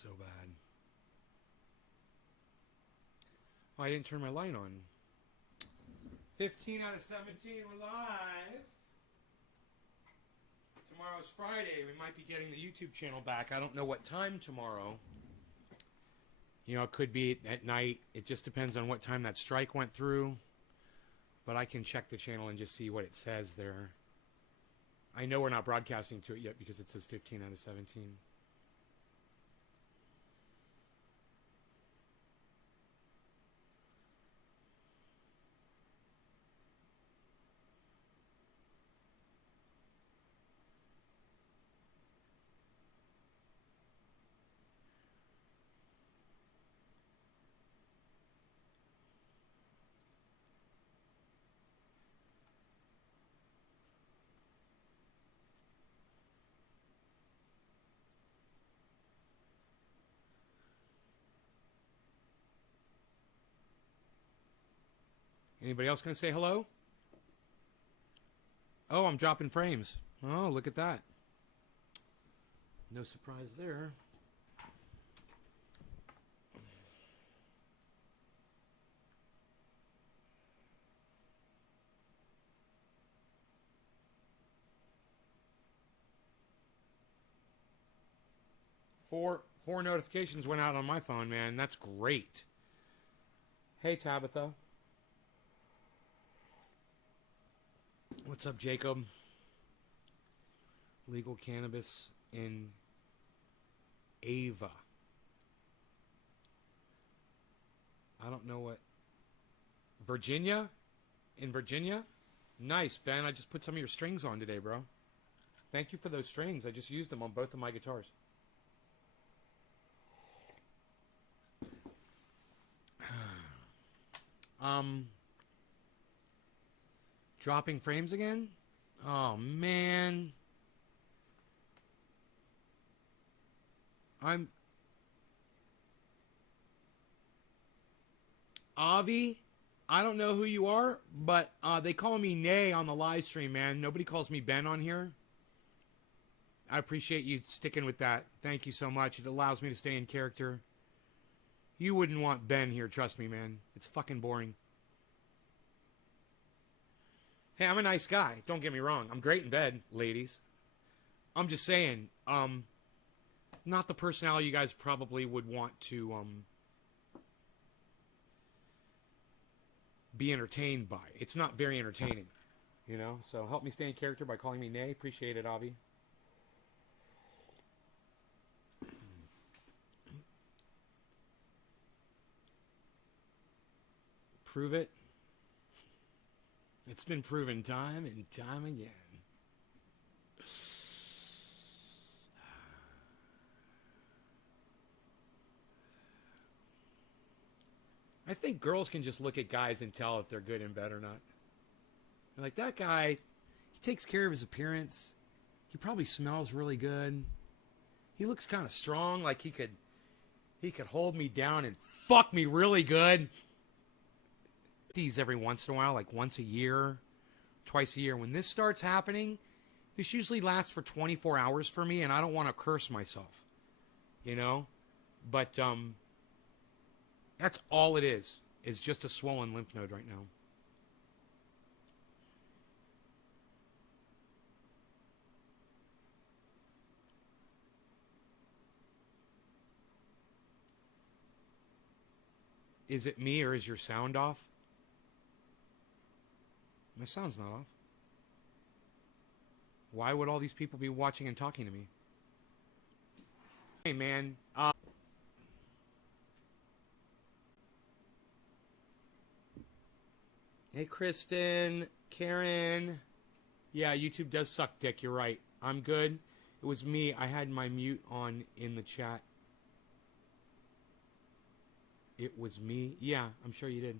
so bad. Oh, I didn't turn my light on. 15 out of 17, we're live. Tomorrow's Friday. We might be getting the YouTube channel back. I don't know what time tomorrow. You know, it could be at night. It just depends on what time that strike went through. But I can check the channel and just see what it says there. I know we're not broadcasting to it yet because it says 15 out of 17. Anybody else going to say hello? Oh, I'm dropping frames. Oh, look at that. No surprise there. Four notifications went out on my phone, man. That's great. Hey, Tabitha. What's up, Jacob? Legal cannabis in Ava. I don't know what. Virginia? In Virginia? Nice, Ben. I just put some of your strings on today, bro. Thank you for those strings. I just used them on both of my guitars. Dropping frames again? Oh, man. Avi, I don't know who you are, but they call me Nay on the live stream, man. Nobody calls me Ben on here. I appreciate you sticking with that. Thank you so much. It allows me to stay in character. You wouldn't want Ben here, trust me, man. It's fucking boring. Hey, I'm a nice guy. Don't get me wrong. I'm great in bed, ladies. I'm just saying, not the personality you guys probably would want to be entertained by. It's not very entertaining, you know? So help me stay in character by calling me Nay. Appreciate it, Avi. Prove it. It's been proven time and time again. I think girls can just look at guys and tell if they're good in bed or not. They're like, that guy, he takes care of his appearance. He probably smells really good. He looks kind of strong, like he could hold me down and fuck me really good. These every once in a while, like once a year, twice a year. When this starts happening, this usually lasts for 24 hours for me, and I don't want to curse myself, you know? But that's all it is just a swollen lymph node right now. Is it me or is your sound off? My sound's not off. Why would all these people be watching and talking to me? Hey, man. Hey, Kristen. Karen. Yeah, YouTube does suck dick. You're right. I'm good. It was me. I had my mute on in the chat. It was me. Yeah, I'm sure you did.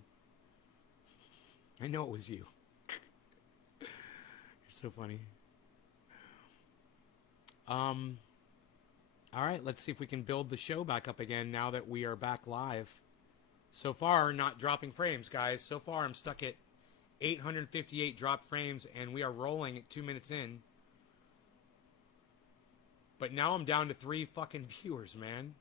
I know it was you. So funny. All right, let's see if we can build the show back up again now that we are back live. So far, not dropping frames, guys. So far, I'm stuck at 858 dropped frames, and we are rolling at 2 minutes in. But now I'm down to 3 fucking viewers, man.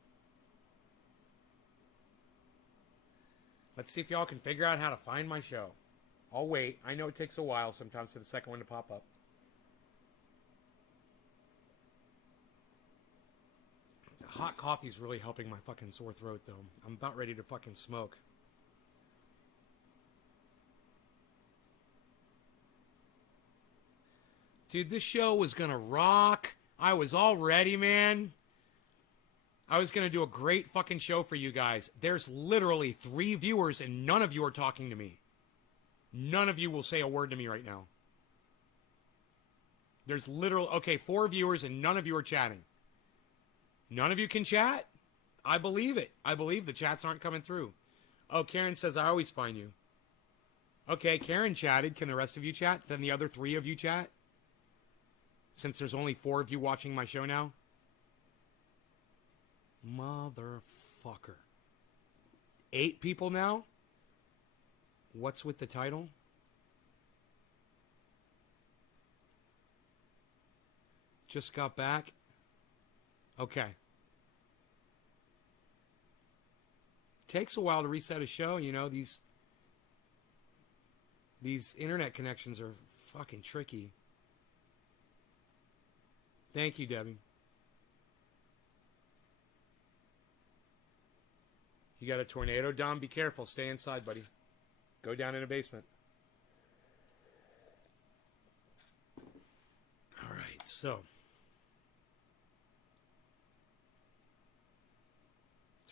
Let's see if y'all can figure out how to find my show. I'll wait. I know it takes a while sometimes for the second one to pop up. Hot coffee's really helping my fucking sore throat, though. I'm about ready to fucking smoke. Dude, this show was gonna rock. I was all ready, man. I was gonna do a great fucking show for you guys. There's literally 3 viewers and none of you are talking to me. None of you will say a word to me right now. There's literally, okay, 4 viewers and none of you are chatting. None of you can chat? I believe it. I believe the chats aren't coming through. Oh, Karen says, I always find you. Okay, Karen chatted. Can the rest of you chat? Then the other 3 of you chat? Since there's only 4 of you watching my show now? Motherfucker. 8 people now? What's with the title? Just got back. Okay. Takes a while to reset a show, you know, these internet connections are fucking tricky. Thank you, Debbie. You got a tornado, Dom? Be careful. Stay inside, buddy. Go down in a basement. All right, so.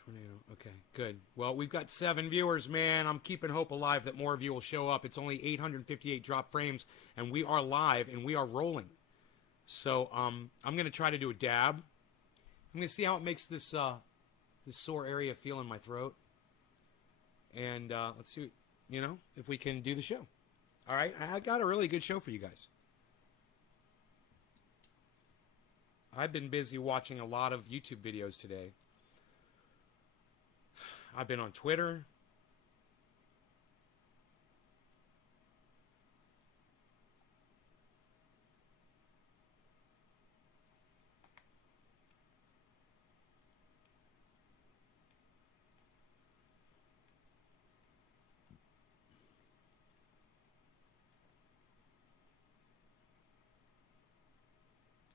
Tornado. Okay, good. Well, we've got 7 viewers, man. I'm keeping hope alive that more of you will show up. It's only 858 drop frames, and we are live, and we are rolling. So, I'm going to try to do a dab. I'm going to see how it makes this sore area feel in my throat. And let's see, you know, if we can do the show. All right, I got a really good show for you guys. I've been busy watching a lot of YouTube videos today. I've been on Twitter.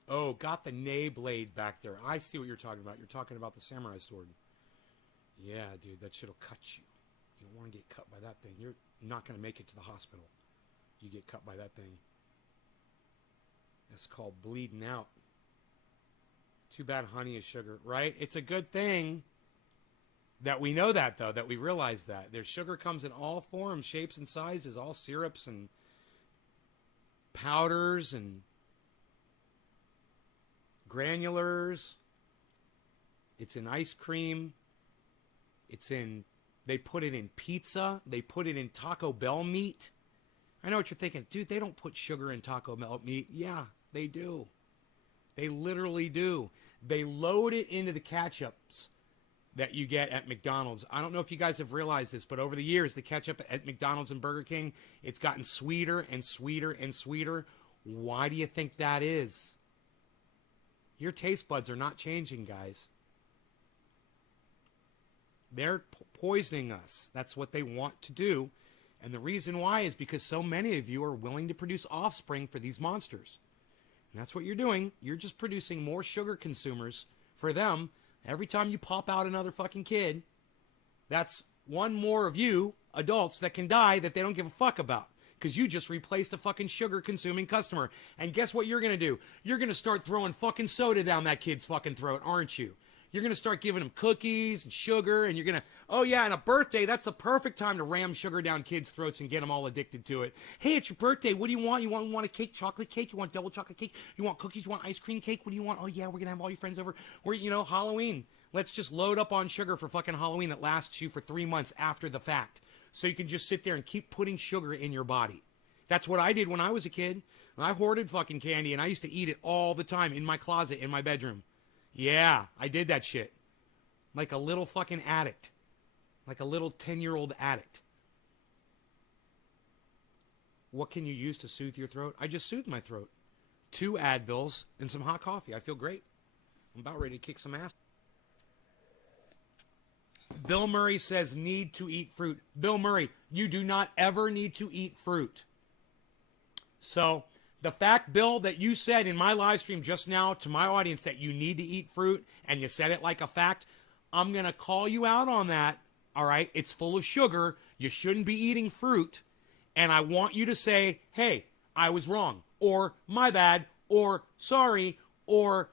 Oh, got the nay blade back there. I see what you're talking about. You're talking about the samurai sword. Yeah, dude, that shit'll cut you. You don't want to get cut by that thing. You're not going to make it to the hospital. You get cut by that thing. That's called bleeding out. Too bad honey is sugar, right? It's a good thing that we know that, though, that we realize that. There's sugar comes in all forms, shapes, and sizes, all syrups and powders and granulars. It's in ice cream. It's in, they put it in pizza. They put it in Taco Bell meat. I know what you're thinking. Dude, they don't put sugar in Taco Bell meat. Yeah, they do. They literally do. They load it into the ketchups that you get at McDonald's. I don't know if you guys have realized this, but over the years, the ketchup at McDonald's and Burger King, it's gotten sweeter and sweeter and sweeter. Why do you think that is? Your taste buds are not changing, guys. They're poisoning us. That's what they want to do. And the reason why is because so many of you are willing to produce offspring for these monsters. And that's what you're doing. You're just producing more sugar consumers for them. Every time you pop out another fucking kid, that's one more of you, adults, that can die that they don't give a fuck about. Because you just replaced a fucking sugar-consuming customer. And guess what you're going to do? You're going to start throwing fucking soda down that kid's fucking throat, aren't you? You're going to start giving them cookies and sugar, and you're going to, oh yeah, and a birthday, that's the perfect time to ram sugar down kids' throats and get them all addicted to it. Hey, it's your birthday. What do you want? You want a cake, chocolate cake? You want double chocolate cake? You want cookies? You want ice cream cake? What do you want? Oh yeah, we're going to have all your friends over. We're, you know, Halloween. Let's just load up on sugar for fucking Halloween that lasts you for 3 months after the fact. So you can just sit there and keep putting sugar in your body. That's what I did when I was a kid. I hoarded fucking candy, and I used to eat it all the time in my closet, in my bedroom. Yeah, I did that shit. Like a little fucking addict. Like a little 10-year-old addict. What can you use to soothe your throat? I just soothed my throat. 2 Advils and some hot coffee. I feel great. I'm about ready to kick some ass. Bill Murray says need to eat fruit. Bill Murray, you do not ever need to eat fruit. So the fact, Bill, that you said in my live stream just now to my audience that you need to eat fruit, and you said it like a fact, I'm going to call you out on that, all right? It's full of sugar. You shouldn't be eating fruit. And I want you to say, hey, I was wrong, or my bad, or sorry, or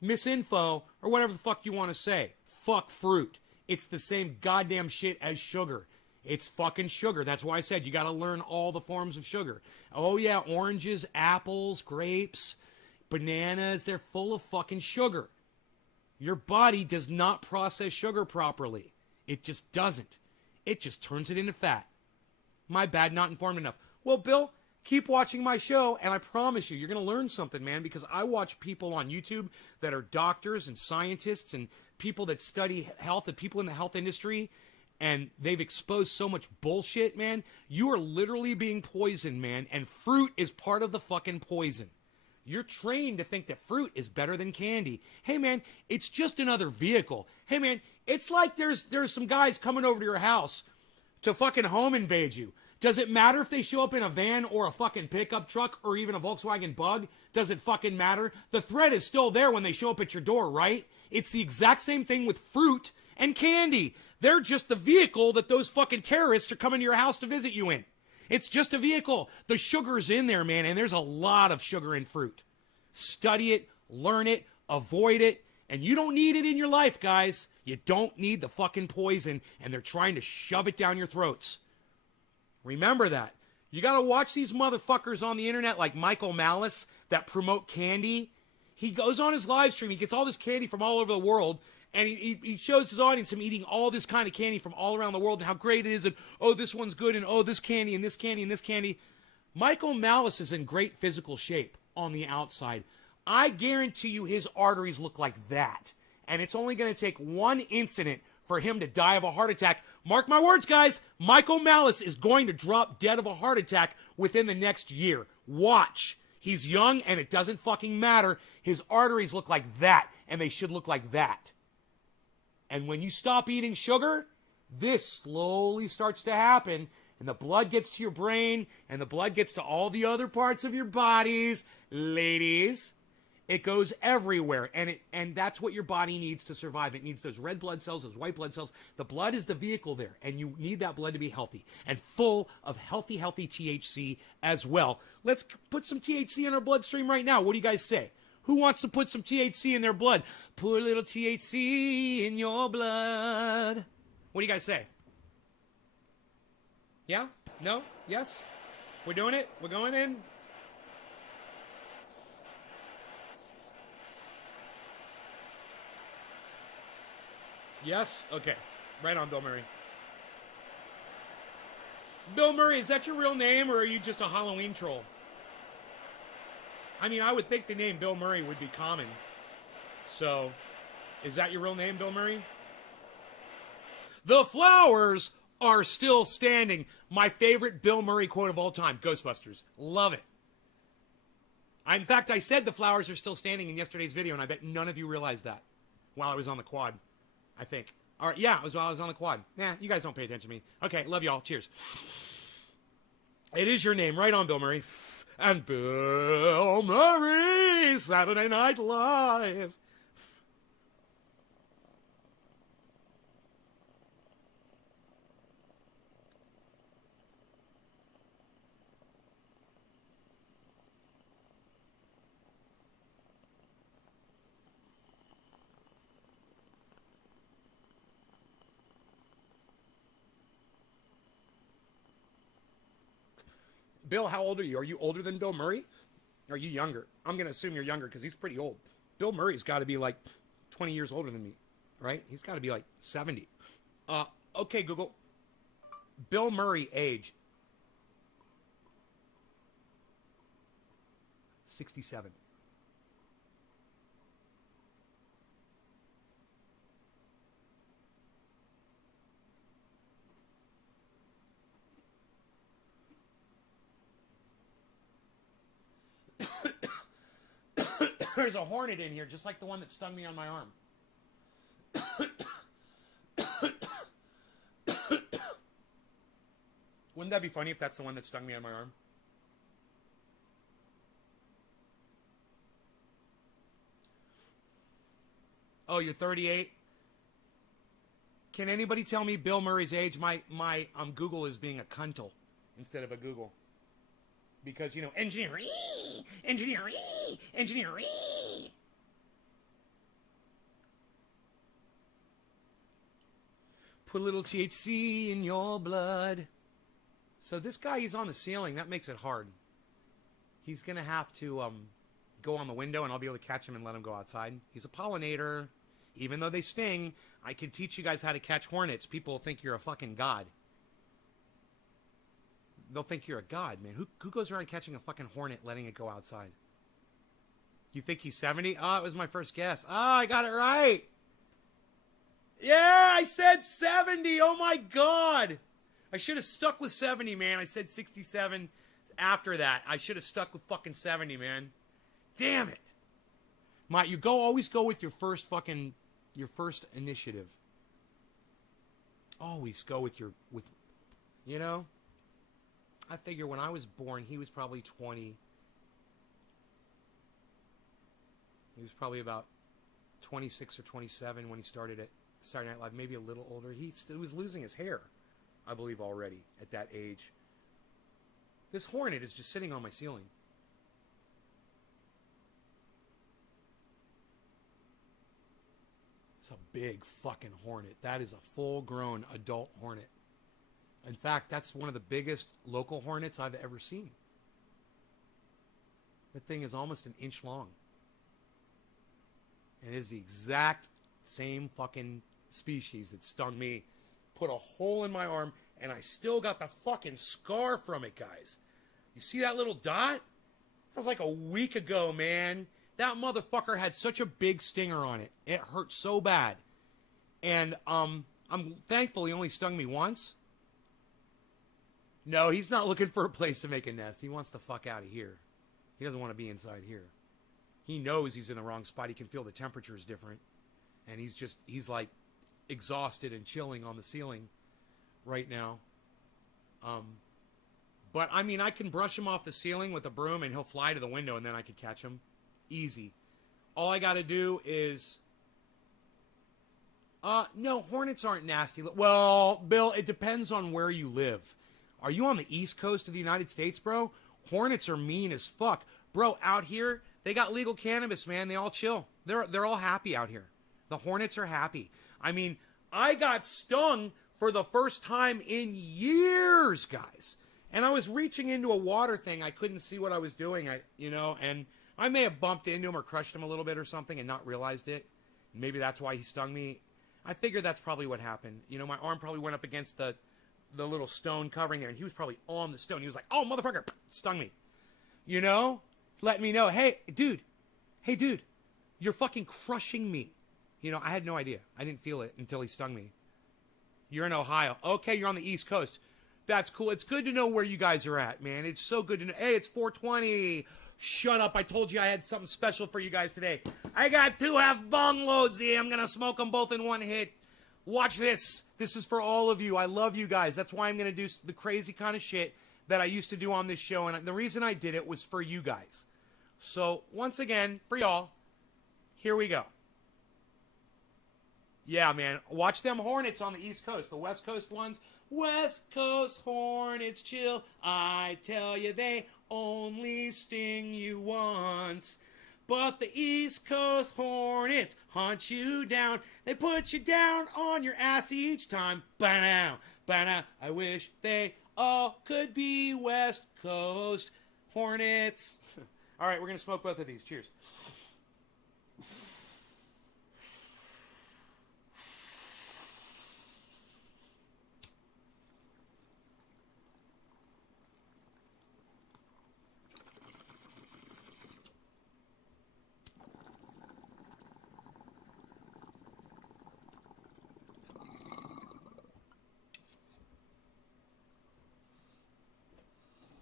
misinfo, or whatever the fuck you want to say. Fuck fruit. It's the same goddamn shit as sugar. It's fucking sugar. That's why I said you got to learn all the forms of sugar. Oh, yeah, oranges, apples, grapes, bananas, they're full of fucking sugar. Your body does not process sugar properly. It just doesn't. It just turns it into fat. My bad, not informed enough. Well, Bill, keep watching my show, and I promise you, you're going to learn something, man, because I watch people on YouTube that are doctors and scientists and people that study health and people in the health industry, and they've exposed so much bullshit, man. You are literally being poisoned, man, and fruit is part of the fucking poison. You're trained to think that fruit is better than candy. Hey, man, it's just another vehicle. Hey, man, it's like there's some guys coming over to your house to fucking home invade you. Does it matter if they show up in a van or a fucking pickup truck or even a Volkswagen Bug? Does it fucking matter? The threat is still there when they show up at your door, right? It's the exact same thing with fruit and candy. They're just the vehicle that those fucking terrorists are coming to your house to visit you in. It's just a vehicle. The sugar's in there, man, and there's a lot of sugar in fruit. Study it, learn it, avoid it, and you don't need it in your life, guys. You don't need the fucking poison, and they're trying to shove it down your throats. Remember that. You got to watch these motherfuckers on the internet like Michael Malice that promote candy. He goes on his live stream. He gets all this candy from all over the world, and he shows his audience him eating all this kind of candy from all around the world and how great it is, and oh, this one's good, and oh, this candy and this candy and this candy. Michael Malice is in great physical shape on the outside. I guarantee you his arteries look like that. And it's only going to take one incident for him to die of a heart attack. Mark my words, guys. Michael Malice is going to drop dead of a heart attack within the next year. Watch. He's young and it doesn't fucking matter. His arteries look like that, and they should look like that. And when you stop eating sugar, this slowly starts to happen, and the blood gets to your brain, and the blood gets to all the other parts of your bodies. Ladies, it goes everywhere, and that's what your body needs to survive. It needs those red blood cells, those white blood cells. The blood is the vehicle there, and you need that blood to be healthy and full of healthy THC as well. Let's put some THC in our bloodstream right now. What do you guys say? Who wants to put some THC in their blood? Put a little THC in your blood. What do you guys say? Yeah? No? Yes? We're doing it? We're going in? Yes? Okay. Right on, Bill Murray. Bill Murray, is that your real name, or are you just a Halloween troll? I mean, I would think the name Bill Murray would be common. So, is that your real name, Bill Murray? The flowers are still standing. My favorite Bill Murray quote of all time, Ghostbusters. Love it. In fact, I said the flowers are still standing in yesterday's video, and I bet none of you realized that while I was on the quad, I think. All right, yeah, it was while I was on the quad. Nah, you guys don't pay attention to me. Okay, love y'all. Cheers. It is your name. Right on, Bill Murray. And Bill Murray, Saturday Night Live. Bill, how old are you? Are you older than Bill Murray? Or are you younger? I'm going to assume you're younger because he's pretty old. Bill Murray's got to be like 20 years older than me, right? He's got to be like 70. Okay, Google. Bill Murray age. 67. There's a hornet in here, just like the one that stung me on my arm. Wouldn't that be funny if that's the one that stung me on my arm? Oh, you're 38? Can anybody tell me Bill Murray's age? My Google is being a cuntle instead of a Google. Because, you know, engineering. Put a little THC in your blood. So this guy, he's on the ceiling. That makes it hard. He's going to have to go on the window, and I'll be able to catch him and let him go outside. He's a pollinator. Even though they sting, I can teach you guys how to catch hornets. People think you're a fucking god. They'll think you're a god, man. Who goes around catching a fucking hornet, letting it go outside? You think he's 70? Oh, it was my first guess. Oh, I got it right. Yeah, I said 70. Oh, my God. I should have stuck with 70, man. I said 67 after that. I should have stuck with fucking 70, man. Damn it. Always go with your first initiative. Always go with you know? I figure when I was born, he was probably 20. He was probably about 26 or 27 when he started at Saturday Night Live, maybe a little older. He was losing his hair, I believe, already at that age. This hornet is just sitting on my ceiling. It's a big fucking hornet. That is a full-grown adult hornet. In fact, that's one of the biggest local hornets I've ever seen. That thing is almost an inch long. And it is the exact same fucking species that stung me. Put a hole in my arm, and I still got the fucking scar from it, guys. You see that little dot? That was like a week ago, man. That motherfucker had such a big stinger on it. It hurt so bad. And I'm thankful he only stung me once. No, he's not looking for a place to make a nest. He wants the fuck out of here. He doesn't want to be inside here. He knows he's in the wrong spot. He can feel the temperature is different. And he's like exhausted and chilling on the ceiling right now. But I mean, I can brush him off the ceiling with a broom and he'll fly to the window and then I could catch him. Easy. All I got to do is... no, hornets aren't nasty. Well, Bill, it depends on where you live. Are you on the East Coast of the United States, bro? Hornets are mean as fuck. Bro, out here, they got legal cannabis, man. They all chill. They're all happy out here. The hornets are happy. I mean, I got stung for the first time in years, guys. And I was reaching into a water thing. I couldn't see what I was doing, and I may have bumped into him or crushed him a little bit or something and not realized it. Maybe that's why he stung me. I figured that's probably what happened. You know, my arm probably went up against the little stone covering there, and he was probably on the stone. He was like, oh, motherfucker, stung me. You know? Let me know. Hey, dude, you're fucking crushing me. You know, I had no idea. I didn't feel it until he stung me. You're in Ohio. Okay, you're on the East Coast. That's cool. It's good to know where you guys are at, man. It's so good to know. Hey, it's 420. Shut up. I told you I had something special for you guys today. I got 2 half bong loads here. I'm going to smoke them both in one hit. Watch this. This is for all of you. I love you guys. That's why I'm going to do the crazy kind of shit that I used to do on this show. And the reason I did it was for you guys. So, once again, for y'all, here we go. Yeah, man. Watch them hornets on the East Coast. The West Coast ones. West Coast hornets chill. I tell you, they only sting you once. But the East Coast hornets hunt you down. They put you down on your ass each time. Ba-now, ba-now. I wish they all could be West Coast hornets. All right, we're going to smoke both of these. Cheers.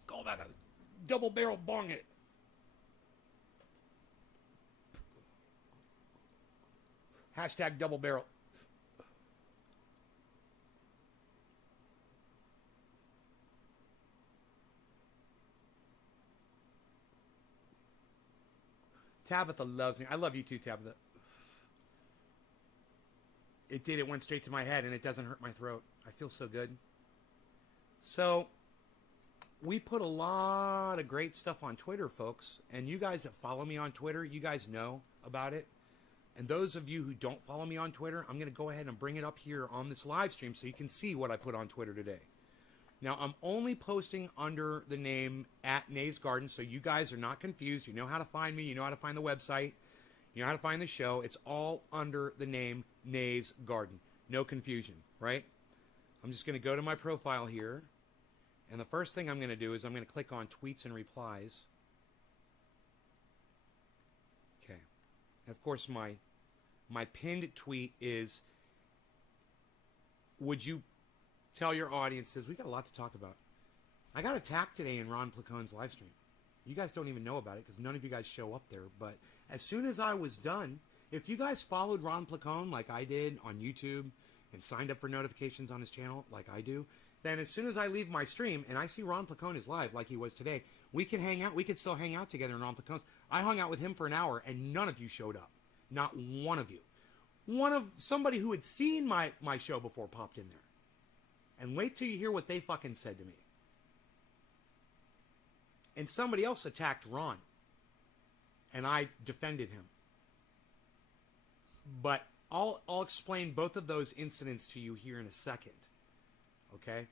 Call that a double barrel bong it. Hashtag double barrel. Tabitha loves me. I love you too, Tabitha. It did. It went straight to my head, and it doesn't hurt my throat. I feel so good. So, we put a lot of great stuff on Twitter, folks. And you guys that follow me on Twitter, you guys know about it. And those of you who don't follow me on Twitter, I'm going to go ahead and bring it up here on this live stream so you can see what I put on Twitter today. Now, I'm only posting under the name @NaysGarden, so you guys are not confused. You know how to find me. You know how to find the website. You know how to find the show. It's all under the name Nays Garden. No confusion, right? I'm just going to go to my profile here. And the first thing I'm going to do is I'm going to click on tweets and replies. Okay. And of course, my pinned tweet is, would you tell your audiences, we got a lot to talk about. I got attacked today in Ron Placone's live stream. You guys don't even know about it because none of you guys show up there. But as soon as I was done, if you guys followed Ron Placone like I did on YouTube and signed up for notifications on his channel like I do, then as soon as I leave my stream and I see Ron Placone is live like he was today, we can hang out. We could still hang out together in Ron Placone's. I hung out with him for an hour and none of you showed up. Not one of you. Somebody who had seen my show before popped in there. And wait till you hear what they fucking said to me. And somebody else attacked Ron. And I defended him. But I'll explain both of those incidents to you here in a second. Okay?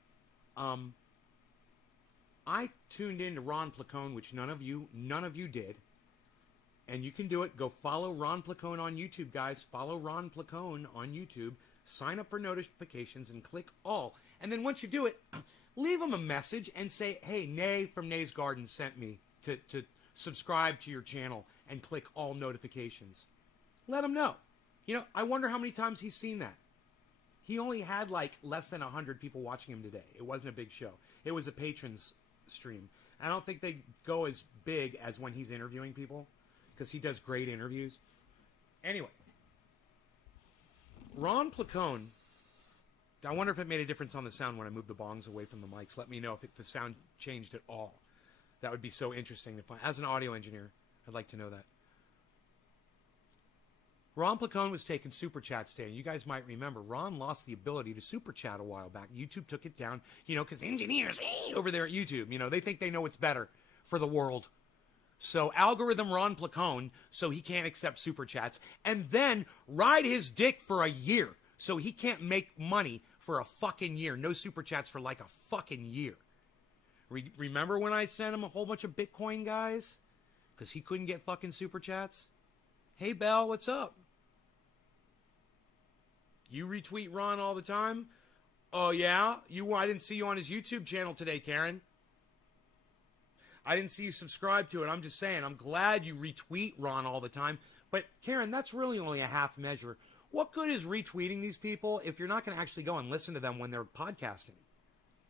I tuned in to Ron Placone, which none of you did. And you can do it. Go follow Ron Placone on YouTube, guys. Follow Ron Placone on YouTube. Sign up for notifications and click all. And then once you do it, leave them a message and say, hey, Nay from Nay's Garden sent me to subscribe to your channel and click all notifications. Let him know. You know, I wonder how many times he's seen that. He only had like less than 100 people watching him today. It wasn't a big show. It was a patrons stream. I don't think they go as big as when he's interviewing people because he does great interviews. Anyway, Ron Placone, I wonder if it made a difference on the sound when I moved the bongs away from the mics. Let me know if the sound changed at all. That would be so interesting to find. As an audio engineer, I'd like to know that. Ron Placone was taking super chats today. You guys might remember, Ron lost the ability to super chat a while back. YouTube took it down, you know, because engineers over there at YouTube, you know, they think they know what's better for the world. So algorithm Ron Placone so he can't accept super chats and then ride his dick for a year so he can't make money for a fucking year. No super chats for like a fucking year. Remember when I sent him a whole bunch of Bitcoin, guys? Because he couldn't get fucking super chats? Hey, Belle, what's up? You retweet Ron all the time? Oh, yeah? I didn't see you on his YouTube channel today, Karen. I didn't see you subscribe to it. I'm just saying, I'm glad you retweet Ron all the time. But, Karen, that's really only a half measure. What good is retweeting these people if you're not going to actually go and listen to them when they're podcasting?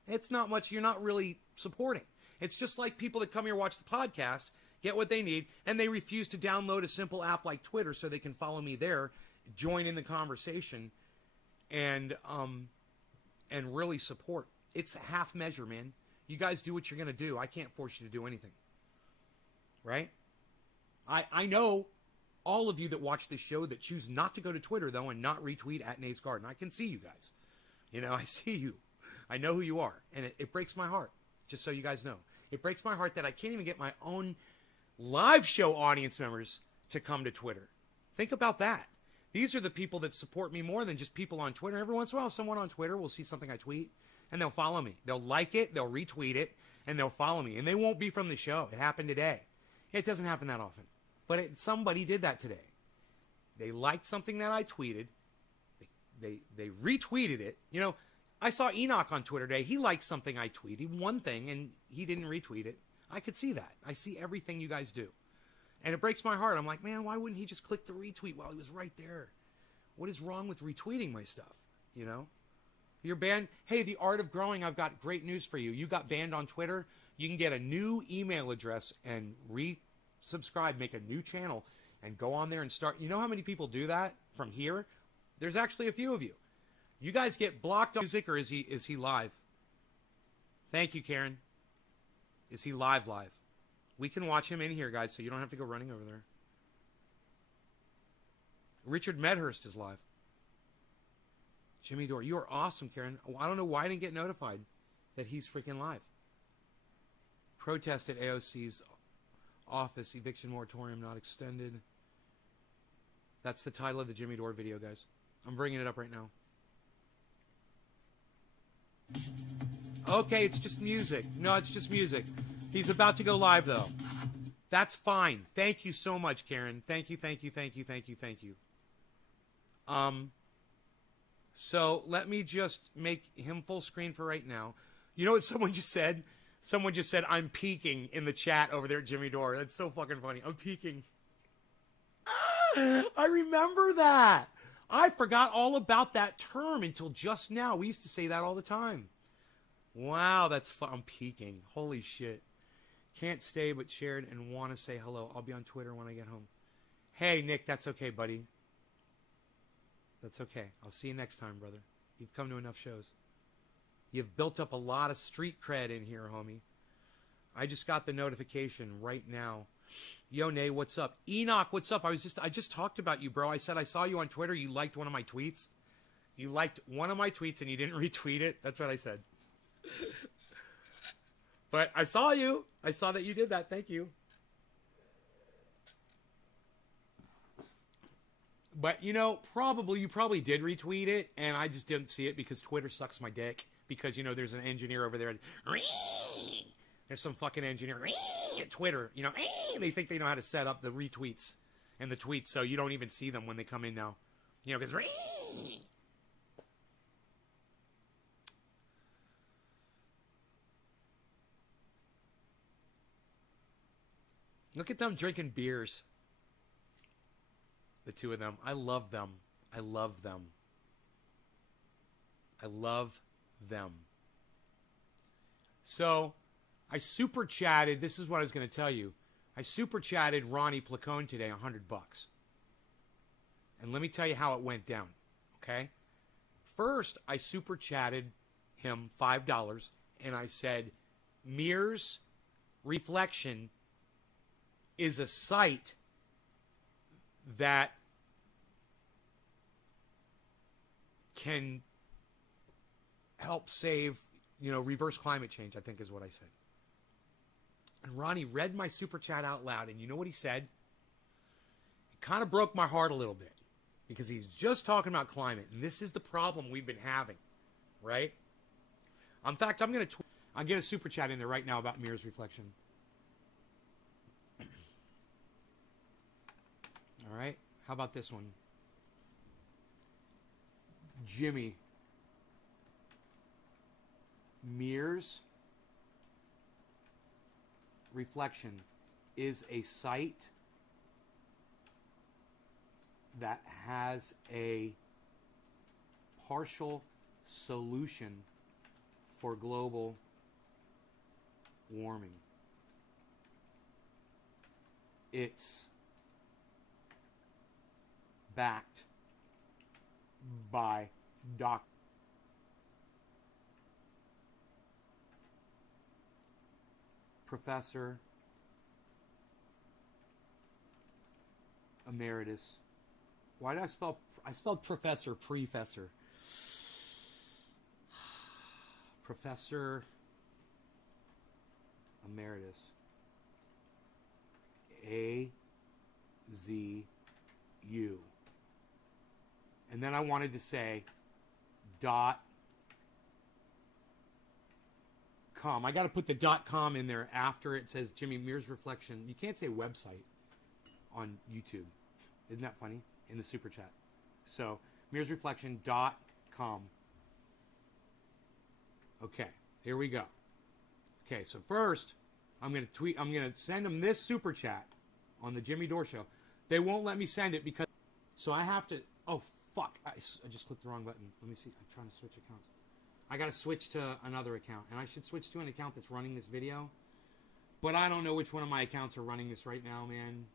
It's not much. You're not really supporting. It's just like people that come here watch the podcast, get what they need, and they refuse to download a simple app like Twitter so they can follow me there, join in the conversation, and really support. It's a half measure, man. You guys do what you're going to do. I can't force you to do anything. Right? I know all of you that watch this show that choose not to go to Twitter, though, and not retweet @Nays Garden. I can see you guys. You know, I see you. I know who you are. And it breaks my heart, just so you guys know. It breaks my heart that I can't even get my own live show audience members to come to Twitter. Think about that. These are the people that support me more than just people on Twitter. Every once in a while, someone on Twitter will see something I tweet, and they'll follow me. They'll like it, they'll retweet it, and they'll follow me. And they won't be from the show. It happened today. It doesn't happen that often. But somebody did that today. They liked something that I tweeted. They retweeted it. You know, I saw Enoch on Twitter today. He liked something I tweeted, one thing, and he didn't retweet it. I could see that. I see everything you guys do. And it breaks my heart. I'm like, man, why wouldn't he just click the retweet while he was right there? What is wrong with retweeting my stuff? You know? You're banned. Hey, The Art of Growing, I've got great news for you. You got banned on Twitter. You can get a new email address and resubscribe, make a new channel, and go on there and start. You know how many people do that from here? There's actually a few of you. You guys get blocked on music, or is he live? Thank you, Karen. Is he live? We can watch him in here, guys, so you don't have to go running over there. Richard Medhurst is live. Jimmy Dore, you are awesome, Karen. I don't know why I didn't get notified that he's freaking live. Protest at AOC's office, eviction moratorium not extended. That's the title of the Jimmy Dore video, guys. I'm bringing it up right now. Okay, it's just music. No, it's just music. He's about to go live, though. That's fine. Thank you so much, Karen. Thank you. So let me just make him full screen for right now. You know what someone just said? Someone just said, I'm peeking in the chat over there at Jimmy Dore. That's so fucking funny. I'm peeking. I remember that. I forgot all about that term until just now. We used to say that all the time. Wow, that's fun. I'm peeking. Holy shit. Can't stay but shared and want to say hello. I'll be on Twitter when I get home. Hey, Nick, that's okay, buddy. That's okay. I'll see you next time, brother. You've come to enough shows. You've built up a lot of street cred in here, homie. I just got the notification right now. Yo, Nay, what's up? Enoch, what's up? I just talked about you, bro. I said I saw you on Twitter. You liked one of my tweets. You liked one of my tweets and you didn't retweet it. That's what I said. But I saw you. I saw that you did that. Thank you. But, you know, you probably did retweet it, and I just didn't see it because Twitter sucks my dick. Because, you know, there's an engineer over there. There's some fucking engineer at Twitter. You know, they think they know how to set up the retweets and the tweets, so you don't even see them when they come in now. You know, because... Look at them drinking beers. The two of them. I love them. I love them. I love them. So, I super chatted. This is what I was going to tell you. I super chatted Ronnie Placone today, $100. And let me tell you how it went down. Okay? First, I super chatted him $5, and I said, Mirror's Reflection is a site that can help save, you know, reverse climate change, I think is what I said. And Ronnie read my super chat out loud, and you know what he said? It kind of broke my heart a little bit because he's just talking about climate, and this is the problem we've been having, right? In fact, I'm going to get a super chat in there right now about Mirror's Reflection. All right, how about this one? Jimmy. Mirror's Reflection is a site that has a partial solution for global warming. It's backed by Professor Emeritus. Why did I spelled Professor Prefessor. Professor Emeritus. A-Z-U. And then I wanted to say .com. I got to put the .com in there after it says Jimmy Mirror's Reflection. You can't say website on YouTube. Isn't that funny? In the super chat. So, mirrorsreflection.com. Okay, here we go. Okay, so first, I'm going to send them this super chat on the Jimmy Dore Show. They won't let me send it because, so I have to, oh, fuck. I just clicked the wrong button. Let me see. I'm trying to switch accounts. I got to switch to another account. And I should switch to an account that's running this video. But I don't know which one of my accounts are running this right now, man.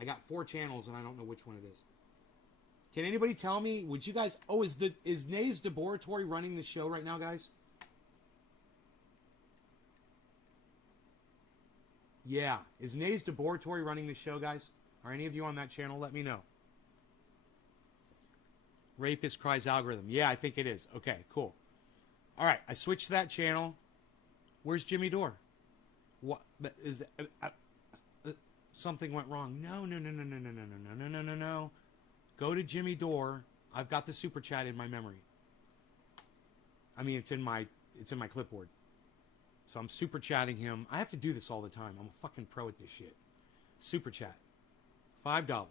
I got 4 channels and I don't know which one it is. Can anybody tell me? Would you guys... Oh, is Nays Laboratory running the show right now, guys? Yeah. Is Nays Laboratory running the show, guys? Are any of you on that channel? Let me know. Rapist Cries algorithm. Yeah, I think it is. Okay, cool. All right, I switched to that channel. Where's Jimmy Dore? What is something went wrong? No. Go to Jimmy Dore. I've got the super chat in my memory. I mean, it's in my clipboard. So I'm super chatting him. I have to do this all the time. I'm a fucking pro at this shit. Super chat. $5.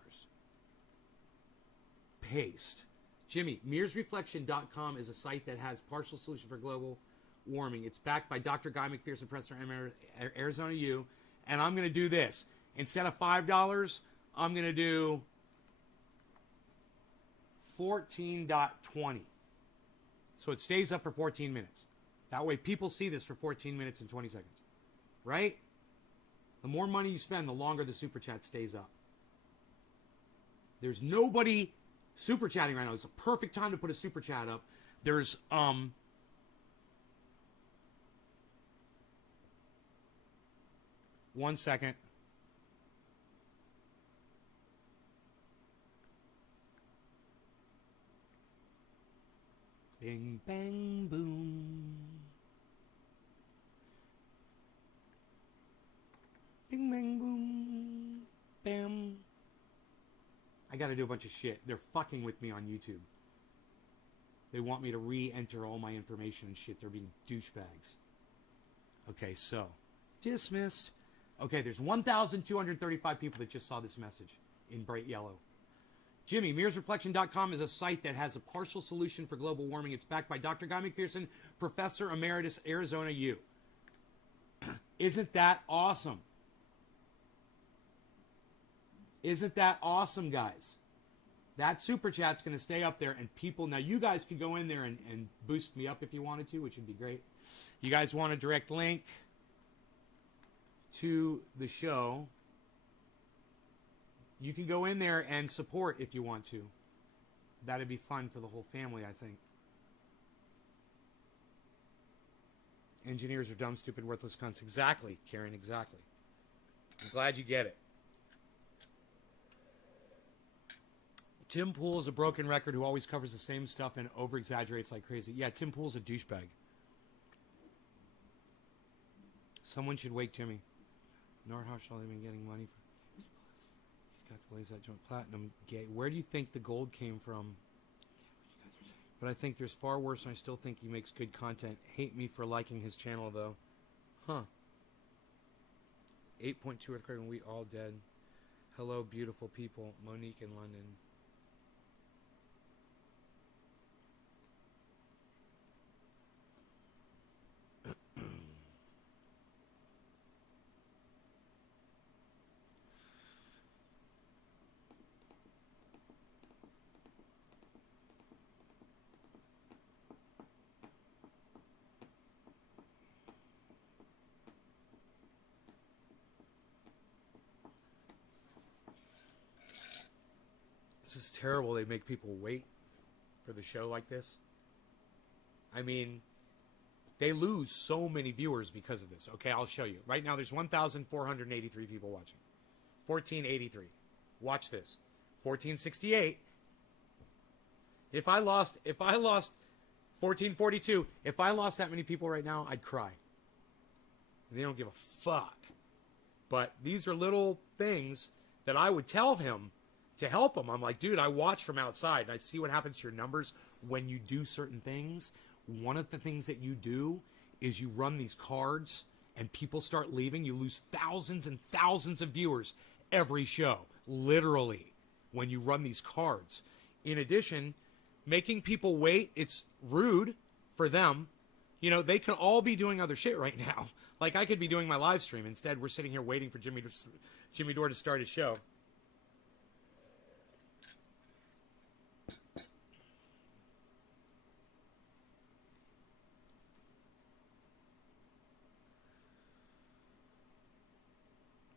Paste. Jimmy, MearsReflection.com is a site that has partial solution for global warming. It's backed by Dr. Guy McPherson, Professor Arizona U. And I'm going to do this. Instead of $5, I'm going to do 14.20. So it stays up for 14 minutes. That way people see this for 14 minutes and 20 seconds. Right? The more money you spend, the longer the super chat stays up. There's nobody super chatting right now. It's a perfect time to put a super chat up. There's 1 second. Bing, bang, boom. Bing, bang, boom. Bam. I got to do a bunch of shit. They're fucking with me on YouTube. They want me to re-enter all my information and shit. They're being douchebags. Okay, so. Dismissed. Okay, there's 1,235 people that just saw this message in bright yellow. Jimmy, MearsReflection.com is a site that has a partial solution for global warming. It's backed by Dr. Guy McPherson, Professor Emeritus, Arizona U. Isn't that awesome? Isn't that awesome, guys? That super chat's going to stay up there, and people, now you guys could go in there and boost me up if you wanted to, which would be great. You guys want a direct link to the show? You can go in there and support if you want to. That'd be fun for the whole family, I think. Engineers are dumb, stupid, worthless cunts. Exactly, Karen, exactly. I'm glad you get it. Tim Pool is a broken record who always covers the same stuff and over-exaggerates like crazy. Yeah, Tim Pool's a douchebag. Someone should wake Jimmy. Nordhaus shall have been getting money for... Got to blaze that joint platinum gay. Where do you think the gold came from? But I think there's far worse, and I still think he makes good content. Hate me for liking his channel, though. Huh. 8.2 earthquake and we all dead. Hello, beautiful people. Monique in London. This is terrible. They make people wait for the show like this. I mean, they lose so many viewers because of this. Okay, I'll show you. Right now, there's 1,483 people watching. 1,483. Watch this. 1,468. If I lost 1,442, if I lost that many people right now, I'd cry. And they don't give a fuck. But these are little things that I would tell him to help him. I'm like, dude, I watch from outside and I see what happens to your numbers when you do certain things. One of the things that you do is you run these cards and people start leaving. You lose thousands and thousands of viewers every show, literally, when you run these cards. In addition, making people wait, it's rude for them. You know, they could all be doing other shit right now. Like I could be doing my live stream. Instead, we're sitting here waiting for Jimmy Dore to start his show.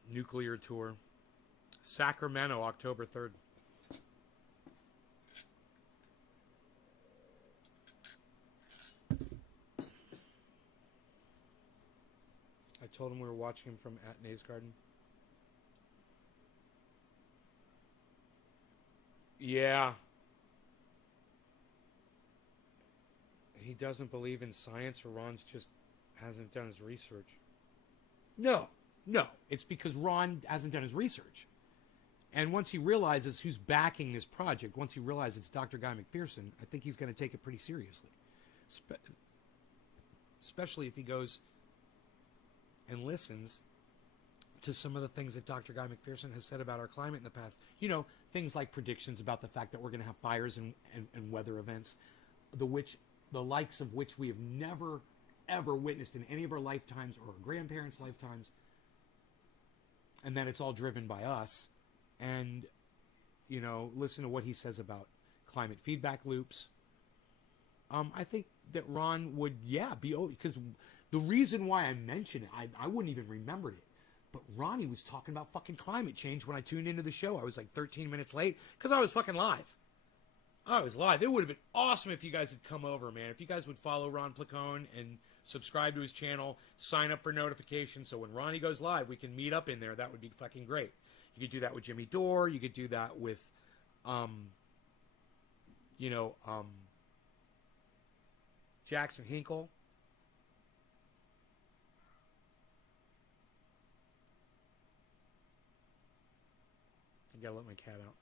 Nuclear tour. Sacramento, October 3rd. I told him we were watching him from at Nays Garden. Yeah. he doesn't believe in science, or Ron's just hasn't done his research. No. It's because Ron hasn't done his research. And once he realizes who's backing this project, once he realizes it's Dr. Guy McPherson, I think he's going to take it pretty seriously. Especially if he goes and listens to some of the things that Dr. Guy McPherson has said about our climate in the past. You know, things like predictions about the fact that we're going to have fires and weather events, the likes of which we have never, ever witnessed in any of our lifetimes or our grandparents' lifetimes, and that it's all driven by us. And, you know, listen to what he says about climate feedback loops. I think that Ron would, be, because the reason why I mentioned it, I wouldn't even remembered it. But Ronnie was talking about fucking climate change when I tuned into the show. I was like 13 minutes late because I was fucking live. I was live. It would have been awesome if you guys had come over, man. If you guys would follow Ron Placone and subscribe to his channel, sign up for notifications, so when Ronnie goes live, we can meet up in there. That would be fucking great. You could do that with Jimmy Dore. You could do that with, Jackson Hinkle. I gotta let my cat out.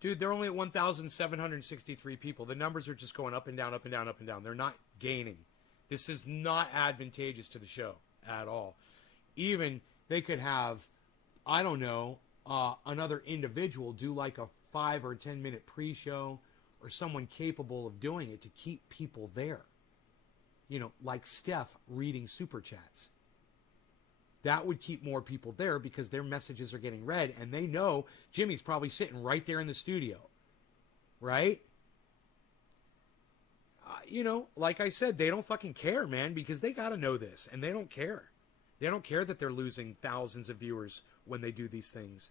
Dude, they're only at 1,763 people. The numbers are just going up and down, up and down, up and down. They're not gaining. This is not advantageous to the show at all. Even they could have, I don't know, another individual do like a 5 or 10 minute pre-show, or someone capable of doing it to keep people there. You know, like Steph reading super chats. That would keep more people there because their messages are getting read, and they know Jimmy's probably sitting right there in the studio, right? You know, like I said, they don't fucking care, man, because they got to know this, and they don't care. They don't care that they're losing thousands of viewers when they do these things.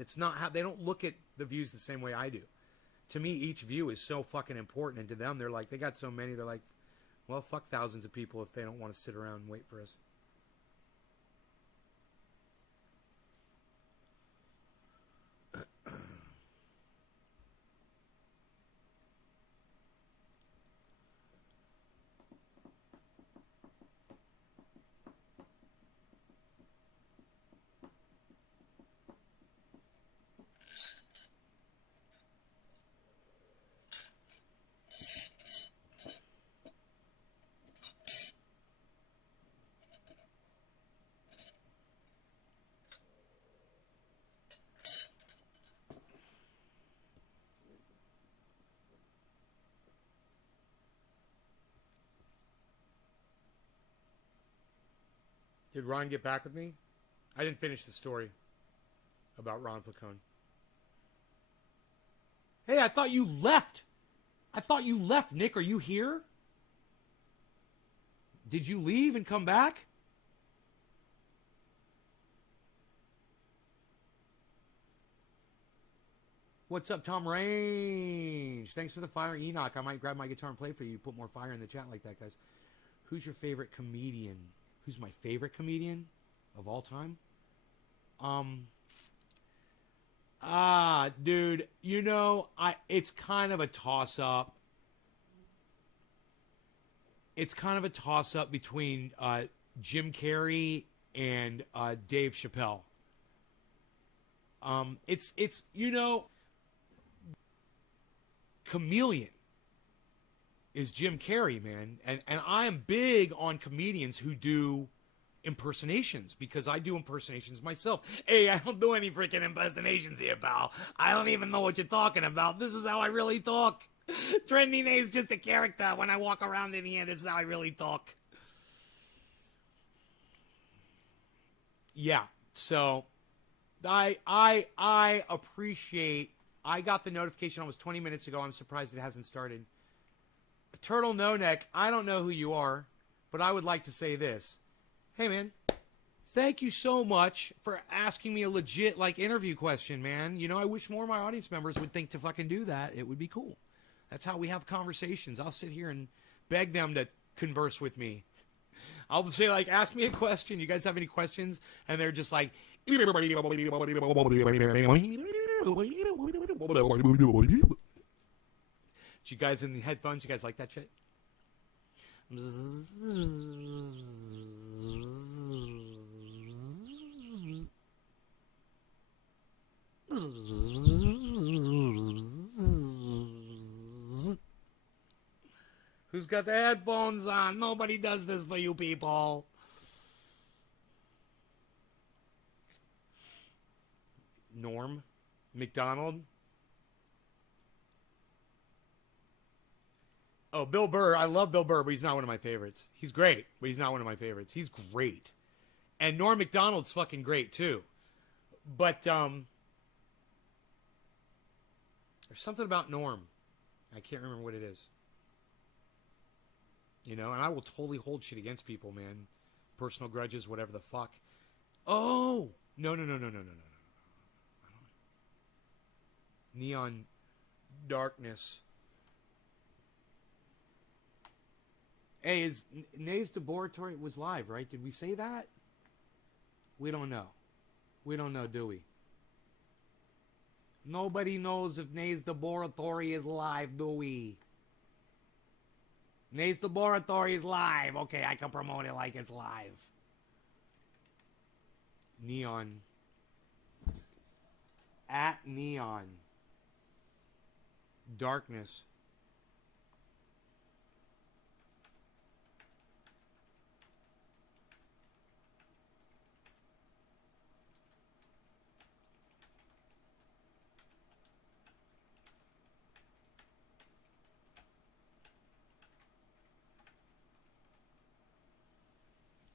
It's not how they don't look at the views the same way I do. To me, each view is so fucking important, and to them, they're like, they got so many, they're like, well, fuck thousands of people if they don't want to sit around and wait for us. Did Ron get back with me? I didn't finish the story about Ron Placone. Hey, I thought you left. Nick. Are you here? Did you leave and come back? What's up, Tom Range? Thanks for the fire, Enoch. I might grab my guitar and play for you. Put more fire in the chat like that, guys. Who's your favorite comedian? Who's my favorite comedian of all time? Dude, you know, it's kind of a toss-up. It's kind of a toss-up between Jim Carrey and Dave Chappelle. It's you know, chameleon is Jim Carrey, man. And I am big on comedians who do impersonations, because I do impersonations myself. Hey, I don't do any freaking impersonations here, pal. I don't even know what you're talking about. This is how I really talk. Trending is just a character. When I walk around in here, this is how I really talk. Yeah, so I appreciate, I got the notification almost 20 minutes ago. I'm surprised it hasn't started. Turtle No Neck, I don't know who you are, but I would like to say this. Hey, man. Thank you so much for asking me a legit, like, interview question, man. You know, I wish more of my audience members would think to fucking do that. It would be cool. That's how we have conversations. I'll sit here and beg them to converse with me. I'll say, like, ask me a question. You guys have any questions? And they're just like... You guys in the headphones, you guys like that shit? Who's got the headphones on? Nobody does this for you people. Norm McDonald. Oh, Bill Burr. I love Bill Burr, but he's not one of my favorites. He's great, but he's not one of my favorites. He's great. And Norm McDonald's fucking great, too. But, there's something about Norm. I can't remember what it is. You know, and I will totally hold shit against people, man. Personal grudges, whatever the fuck. Oh! No. Neon Darkness. Hey, is Nays Laboratory was live, right? Did we say that? We don't know. We don't know, do we? Nobody knows if Nays Laboratory is live, do we? Nays Laboratory is live. Okay, I can promote it like it's live. Neon. At Neon. Darkness.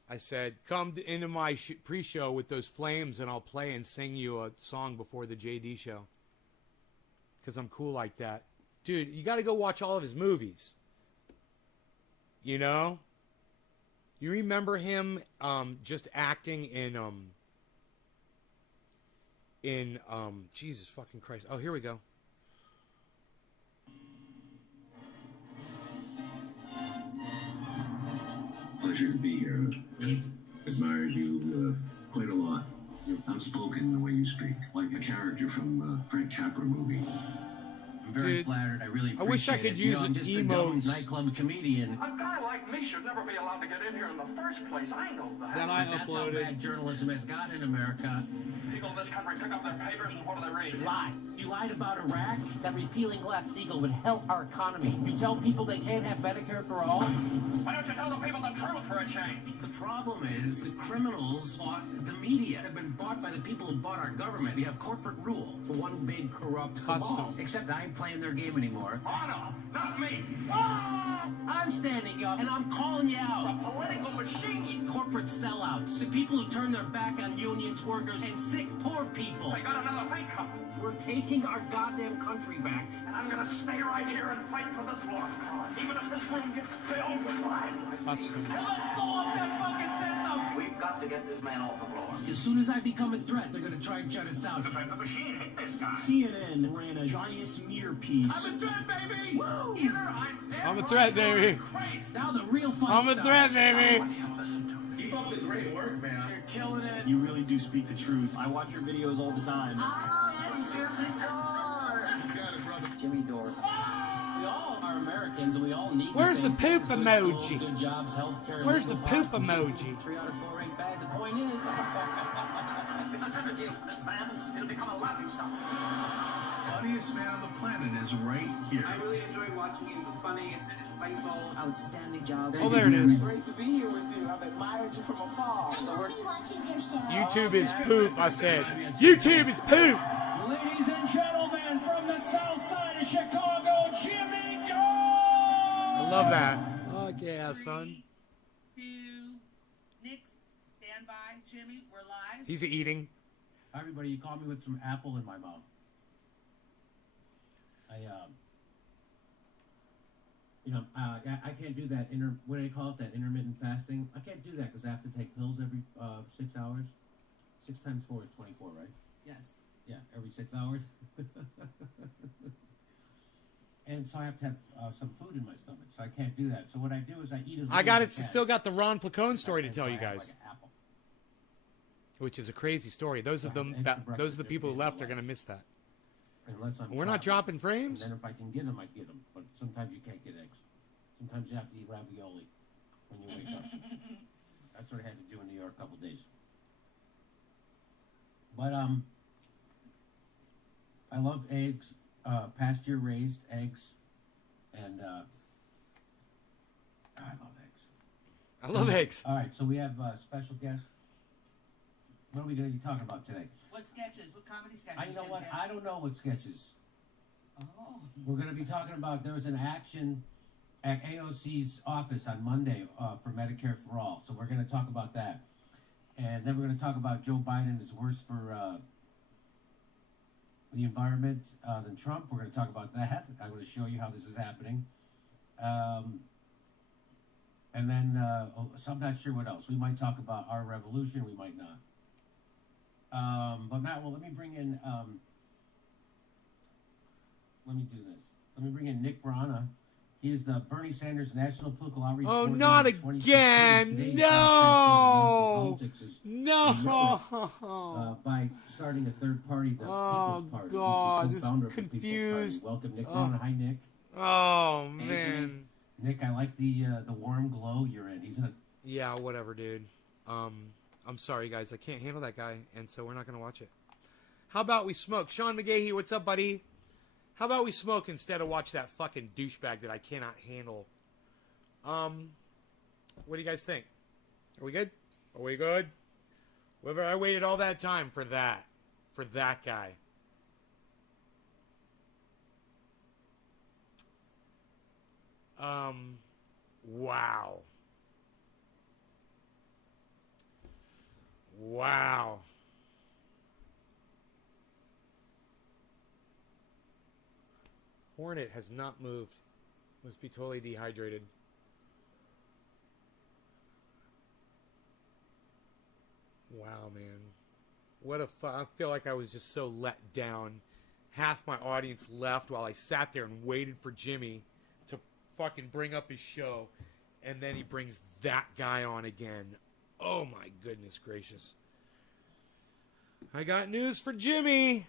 I said, come into my pre-show with those flames and I'll play and sing you a song before the JD show. Because I'm cool like that. Dude, you got to go watch all of his movies. You know? You remember him just acting in Jesus fucking Christ. Oh, here we go. Pleasure to be here. Admired you quite a lot. You're unspoken in the way you speak, like a character from a Frank Capra movie. I'm very flattered. I really appreciate it. I wish I could use I'm just a dumb emotes. nightclub comedian. A guy like me should never be allowed to get in here in the first place. I know that. Then I That's how uploaded. bad journalism has got in America. People in this country pick up their papers and what do they read? Lies. You lied about Iraq. That repealing Glass-Steagall would help our economy. You tell people they can't have Medicare for all? Why don't you tell the people the truth for a change? The problem is the criminals bought the media. They've been bought by the people who bought our government. We have corporate rule. For one big corrupt cabal. Except I ain't playing their game anymore. Oh no, not me. Ah! I'm standing up and I'm calling you out. The political machine. Corporate sellouts. The people who turn their back on unions, workers, and sick, poor people. They got another thing coming. We're taking our goddamn country back. And I'm gonna stay right here and fight for this lost cause. Even if this room gets filled with lies. And let's blow up that fucking system! We've got to get this man off the floor. As soon as I become a threat, they're gonna try and shut us down. Defend the machine. Hit this guy. CNN ran a giant smear piece. I'm a threat, baby! Woo! Either I'm dead I'm a or threat, I'm baby. crazy. Now the real fun I'm a starts. threat, baby. Somebody will listen to me. Keep up the great work, man. You're killing it. You really do speak the truth. I watch your videos all the time. Jimmy Dore. We all are Americans and we all need Where's the same the poop things, good emoji? schools, good jobs, healthcare, Where's the legal poop property. emoji? 3 out of 4 ain't bad. The point is... If there's ever deals for this man, it'll become a laughing stock. Funniest man on the planet is right here. I really enjoy watching it. It's funny and insightful. Outstanding job. Oh, there it is. Great to be here with you. I've admired you from afar. I hope he watches your show. YouTube is poop, I said. YouTube is poop. Ladies and gentlemen, from the south side of Chicago, Jimmy Dore! I love that. Fuck yeah, son. 2, Nix, stand by. Jimmy, we're live. He's eating. Everybody, you caught me with some apple in my mouth. You know, I can't do that. What do they call it? That intermittent fasting. I can't do that because I have to take pills every 6 hours. 6 times 4 is 24, right? Yes. Yeah, every 6 hours. And so I have to have some food in my stomach, so I can't do that. So what I do is I eat as I little got as it. can. Still got the Ron Placone story to And tell so you I have, guys, like, an apple. which is a crazy story. Those So of I have them eggs that for breakfast those are the every people day who of my left. They're life. gonna miss that. Unless I'm We're not shopping. dropping frames. And then if I can get them, I get them. But sometimes you can't get eggs. Sometimes you have to eat ravioli when you wake up. That's what I had to do in New York a couple days. But I love eggs, pasture raised eggs, and I love eggs. I love eggs. All right, so we have special guests. What are we going to be talking about today? What sketches? What comedy sketches? I know Jim what Jim? I don't know what sketches. Oh. We're going to be talking about there was an action at AOC's office on Monday for Medicare for All. So we're going to talk about that. And then we're going to talk about Joe Biden is worse for the environment than Trump. We're going to talk about that. I'm going to show you how this is happening. And then so I'm not sure what else. We might talk about our revolution. We might not. But Matt, well, let me bring in. Let me do this. Let me bring in Nick Brana. He is the Bernie Sanders National Political Outreach. Oh, Coordinator not in 2016. again! Today, No! politics is No! by starting a third party, the Oh, People's Party. God, He's the this co-founder is of the People's confused. Party. Welcome, Nick Oh. Brana. Hi, Nick. Oh man. Nick, I like the warm glow you're in. He's in a. Yeah, whatever, dude. I'm sorry, guys. I can't handle that guy, and so we're not gonna watch it. How about we smoke? Sean McGahee, what's up, buddy? How about we smoke instead of watch that fucking douchebag that I cannot handle? What do you guys think? Are we good? Are we good? Whoever, I waited all that time for that guy. Wow. Wow. Hornet has not moved. Must be totally dehydrated. Wow, man. What a I feel like I was just so let down. Half my audience left while I sat there and waited for Jimmy to fucking bring up his show. And then he brings that guy on again. Oh, my goodness gracious. I got news for Jimmy.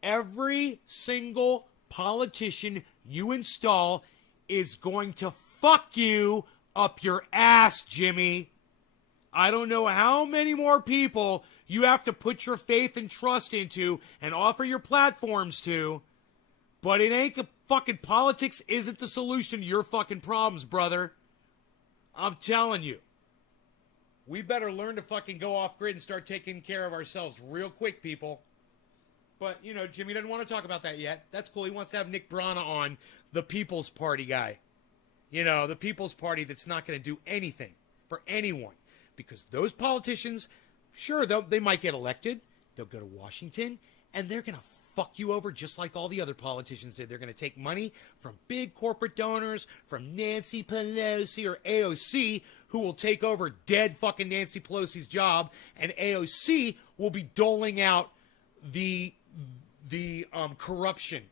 Every single politician you install is going to fuck you up your ass, Jimmy. I don't know how many more people you have to put your faith and trust into and offer your platforms to, but it ain't fucking politics isn't the solution to your fucking problems, brother. I'm telling you. We better learn to fucking go off grid and start taking care of ourselves real quick, people. But, you know, Jimmy doesn't want to talk about that yet. That's cool. He wants to have Nick Brana on, the People's Party guy. You know, the People's Party that's not going to do anything for anyone. Because those politicians, sure, they might get elected. They'll go to Washington, and they're going to fuck you over just like all the other politicians did. They're going to take money from big corporate donors, from Nancy Pelosi or AOC, who will take over dead fucking Nancy Pelosi's job, and AOC will be doling out the corruption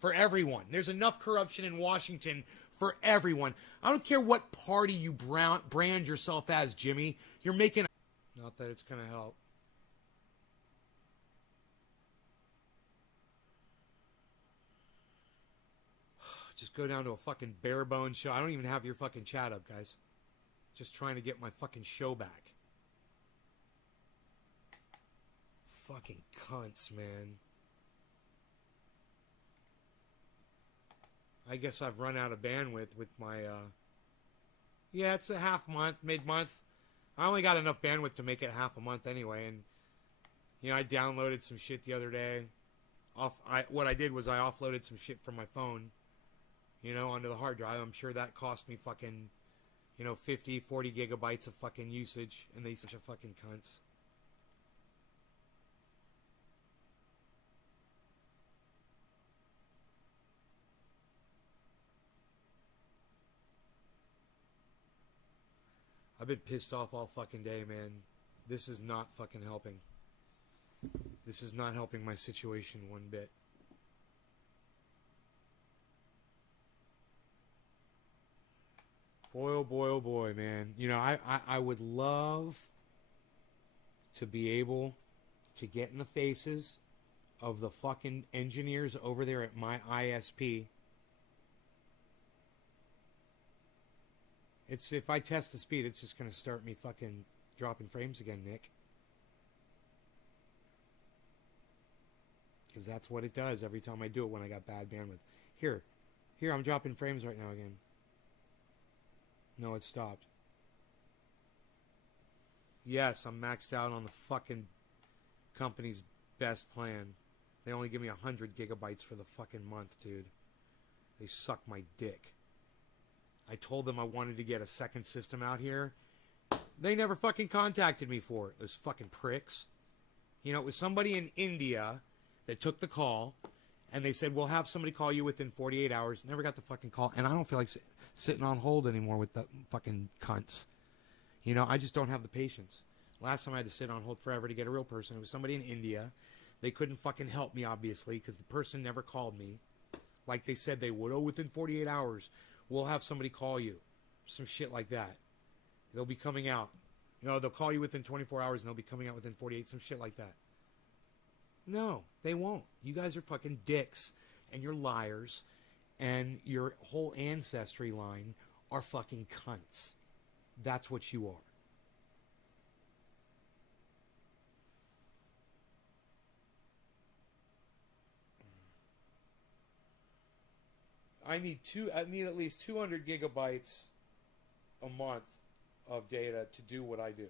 for everyone. There's enough corruption in Washington for everyone. I don't care what party you brand yourself as, Jimmy. You're making... Not that it's going to help. Just go down to a fucking bare bones show. I don't even have your fucking chat up, guys. Just trying to get my fucking show back. Fucking cunts, man. I guess I've run out of bandwidth with my, yeah, it's a half month, mid-month. I only got enough bandwidth to make it half a month anyway, and, you know, I downloaded some shit the other day. What I did was I offloaded some shit from my phone, you know, onto the hard drive. I'm sure that cost me fucking, you know, 50, 40 gigabytes of fucking usage, and they such a fucking cunts. I've been pissed off all fucking day, man. This is not fucking helping. This is not helping my situation one bit. Boy, oh boy, man. You know, I would love to be able to get in the faces of the fucking engineers over there at my ISP. It's, if I test the speed, it's just going to start me fucking dropping frames again, Nick. Because that's what it does every time I do it when I got bad bandwidth. Here, I'm dropping frames right now again. No, it stopped. Yes, I'm maxed out on the fucking company's best plan. They only give me 100 gigabytes for the fucking month, dude. They suck my dick. I told them I wanted to get a second system out here. They never fucking contacted me for it. Those fucking pricks. You know, it was somebody in India that took the call, and they said, we'll have somebody call you within 48 hours. Never got the fucking call. And I don't feel like sitting on hold anymore with the fucking cunts. You know, I just don't have the patience. Last time I had to sit on hold forever to get a real person. It was somebody in India. They couldn't fucking help me, obviously, because the person never called me. Like they said they would. Oh, within 48 hours, we'll have somebody call you. Some shit like that. They'll be coming out. You know, they'll call you within 24 hours and they'll be coming out within 48. Some shit like that. No, they won't. You guys are fucking dicks. And you're liars. And your whole ancestry line are fucking cunts. That's what you are. I need at least 200 gigabytes a month of data to do what I do.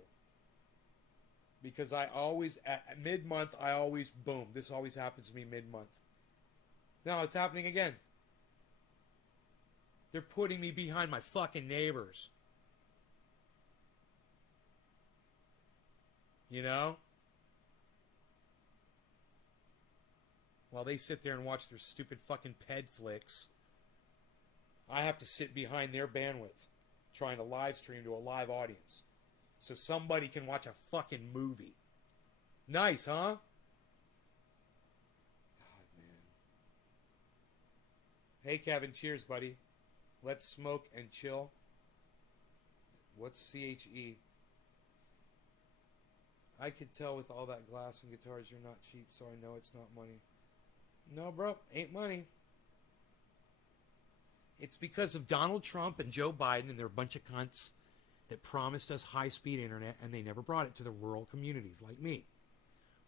Because I always, at mid-month, I always, boom, this always happens to me mid-month. Now it's happening again. They're putting me behind my fucking neighbors. You know? While they sit there and watch their stupid fucking ped flicks, I have to sit behind their bandwidth trying to live stream to a live audience so somebody can watch a fucking movie. Nice, huh? God, man. Hey, Kevin. Cheers, buddy. Let's smoke and chill. What's CHE? I could tell with all that glass and guitars you're not cheap, so I know it's not money. No, bro. Ain't money. It's because of Donald Trump and Joe Biden, and they're a bunch of cunts that promised us high-speed internet, and they never brought it to the rural communities like me.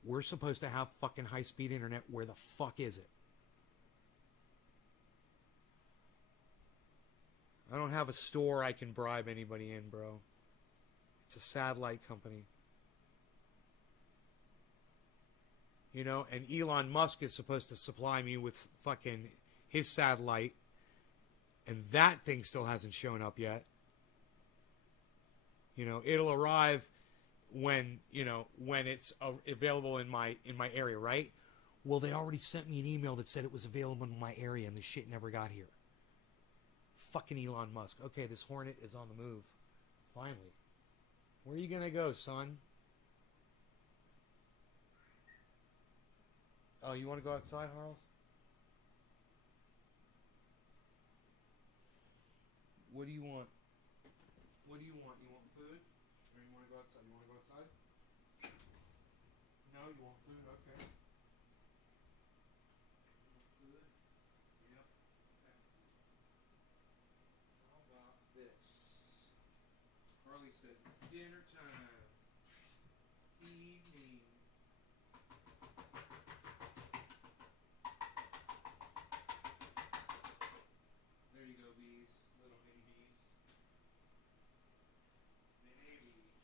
We're supposed to have fucking high-speed internet. Where the fuck is it? I don't have a store I can bribe anybody in, bro. It's a satellite company. You know, and Elon Musk is supposed to supply me with fucking his satellite, and that thing still hasn't shown up yet. You know, it'll arrive when, you know, when it's available in my area, right? Well, they already sent me an email that said it was available in my area, and the shit never got here. Fucking Elon Musk. Okay, this Hornet is on the move. Finally. Where are you gonna go, son? Oh, you want to go outside, Harles? What do you want? What do you want? You want food? Or you want to go outside? You want to go outside? No, you want food? Okay. You want food? Yep. Okay. How about this? Harley says it's dinner time. Feed me. There you go, bees. Little mini bees. Mini bees.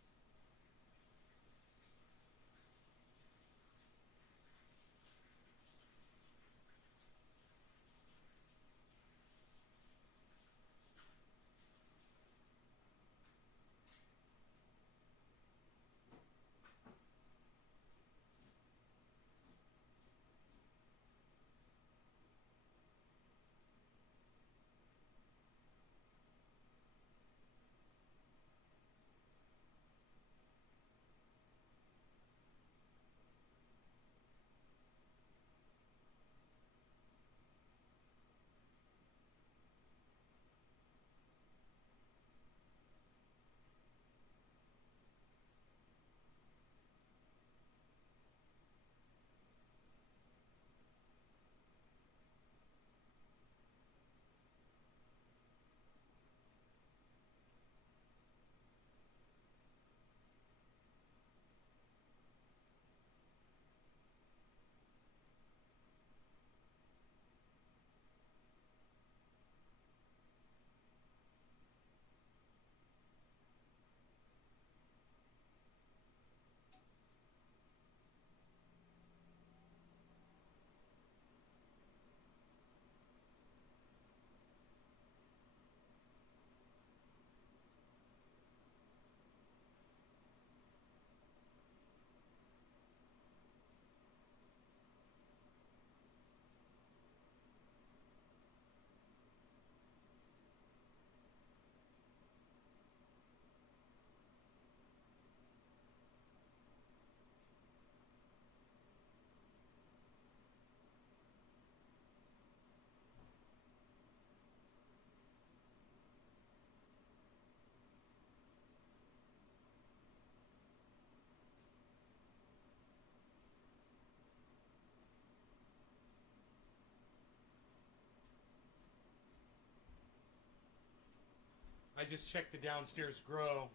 I just checked the downstairs grow.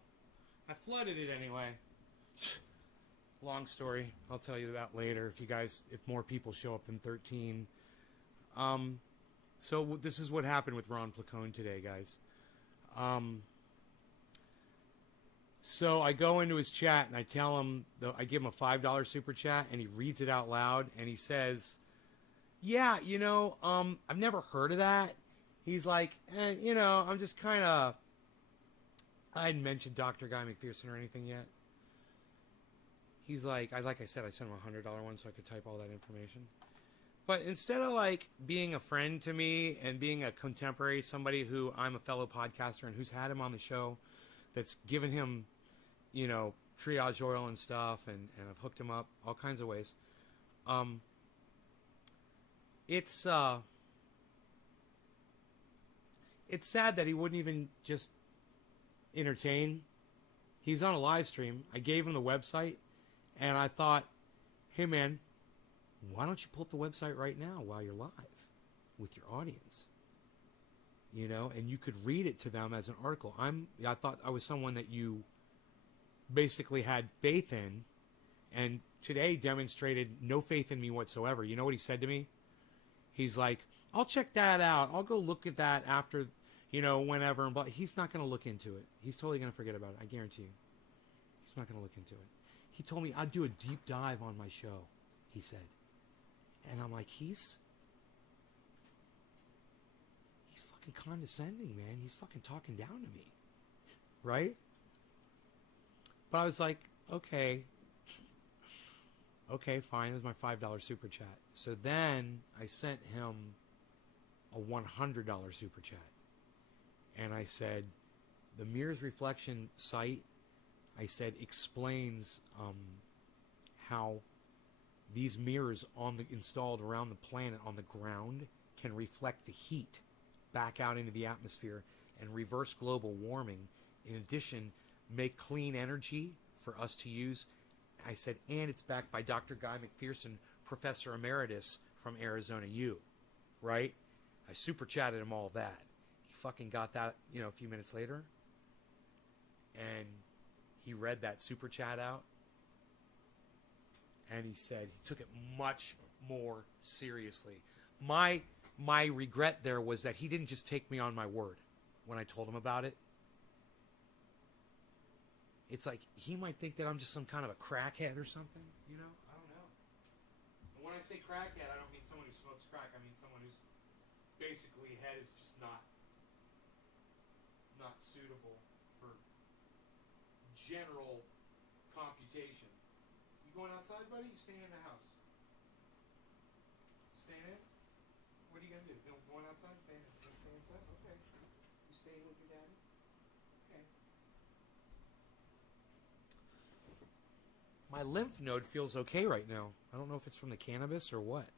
I flooded it anyway. Long story. I'll tell you that later if more people show up than 13. So this is what happened with Ron Placone today, guys. So I go into his chat and I tell him, I give him a $5 super chat and he reads it out loud and he says, yeah, I've never heard of that. He's like, I'm just kind of, I hadn't mentioned Dr. Guy McPherson or anything yet. He's like I said, I sent him a $100 one so I could type all that information. But instead of like being a friend to me and being a contemporary, somebody who I'm a fellow podcaster and who's had him on the show, that's given him, triage oil and stuff, and I've hooked him up all kinds of ways. It's sad that he wouldn't even just entertain. He's on a live stream. I gave him the website, and I thought, hey man, why don't you pull up the website right now while you're live with your audience? And you could read it to them as an article. I thought I was someone that you basically had faith in, and today demonstrated no faith in me whatsoever. You know what he said to me? He's like, I'll check that out. I'll go look at that after, whenever. But he's not going to look into it. He's totally going to forget about it. I guarantee you. He's not going to look into it. He told me I'd do a deep dive on my show, he said. And I'm like, he's fucking condescending, man. He's fucking talking down to me. Right? But I was like, okay, fine. It was my $5 super chat. So then I sent him a $100 super chat. And I said, the Mirrors Reflection site, I said, explains how these mirrors installed around the planet on the ground can reflect the heat back out into the atmosphere and reverse global warming. In addition, make clean energy for us to use. I said, and it's backed by Dr. Guy McPherson, Professor Emeritus from Arizona U. Right? I super chatted him all that. He fucking got that, a few minutes later. And he read that super chat out. And he said he took it much more seriously. My regret there was that he didn't just take me on my word when I told him about it. It's like he might think that I'm just some kind of a crackhead or something, I don't know. And when I say crackhead, I don't mean someone who smokes crack. I mean someone who's basically head is just not suitable for general computation. You going outside, buddy? You staying in the house? Staying in? What are you gonna do? Going outside? Staying in? Gonna stay inside? Okay. You staying with your daddy? Okay. My lymph node feels okay right now. I don't know if it's from the cannabis or what.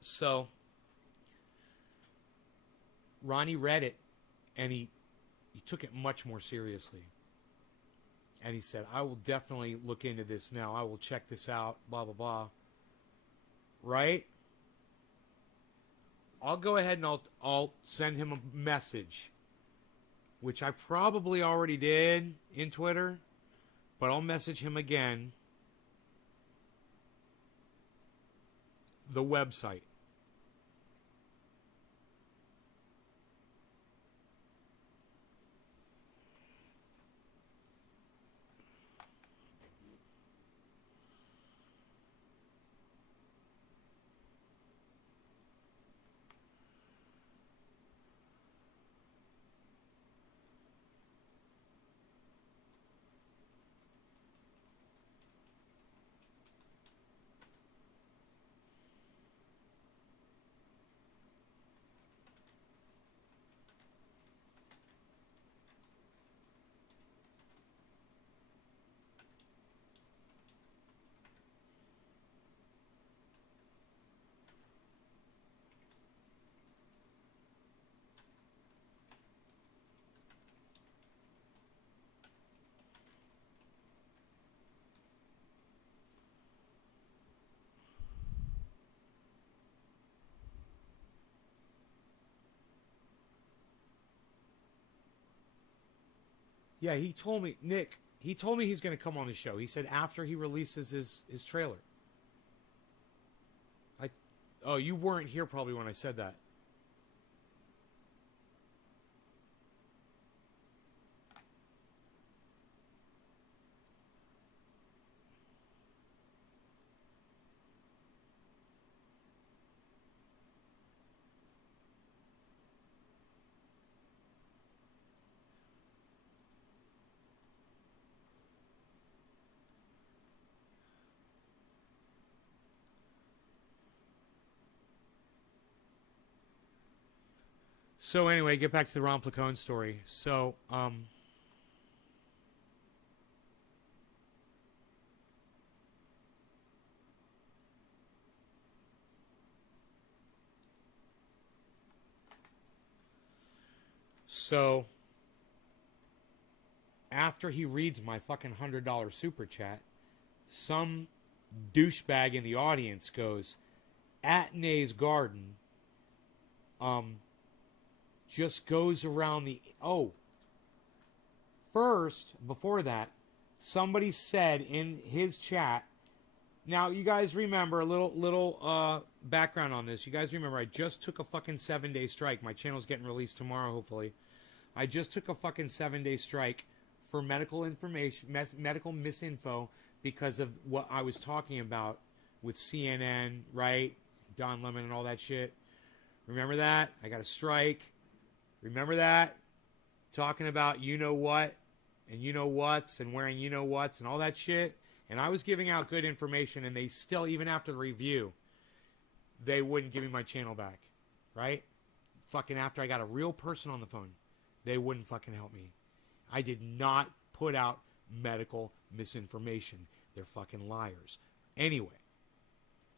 So, Ronnie read it, and he took it much more seriously. And he said, I will definitely look into this now. I will check this out, blah, blah, blah. Right? I'll go ahead and I'll send him a message, which I probably already did in Twitter, but I'll message him again. The website. Yeah, he told me, Nick, he told me he's going to come on the show. He said after he releases his trailer. Oh, you weren't here probably when I said that. So anyway, get back to the Ron Placone story. So, after he reads my fucking $100 super chat, some douchebag in the audience goes, "At Nay's Garden, just goes around the..." Oh, first, before that, somebody said in his chat, now you guys remember, a little background on this. You guys remember I just took a fucking 7-day strike. My channel's getting released tomorrow, hopefully. I just took a fucking 7-day strike for medical information, medical misinfo, because of what I was talking about with CNN, right? Don Lemon and all that shit. Remember that? I got a strike. Remember that? Talking about you know what and you know what's and wearing you know what's and all that shit. And I was giving out good information, and they still, even after the review, they wouldn't give me my channel back. Right? Fucking after I got a real person on the phone, they wouldn't fucking help me. I did not put out medical misinformation. They're fucking liars. Anyway,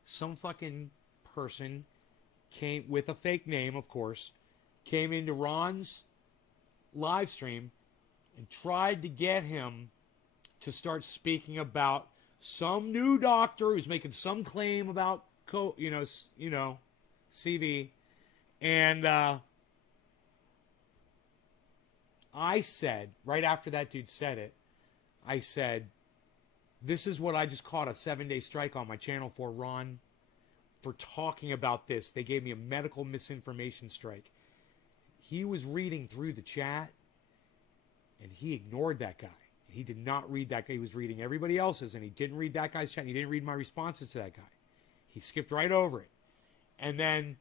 some fucking person came with a fake name, of course, came into Ron's live stream and tried to get him to start speaking about some new doctor who's making some claim about CV. And I said, right after that dude said it, I said, this is what I just caught a 7-day strike on my channel for, Ron, for talking about this. They gave me a medical misinformation strike. He was reading through the chat, and he ignored that guy. He did not read that guy. He was reading everybody else's, and he didn't read that guy's chat. And he didn't read my responses to that guy. He skipped right over it. And then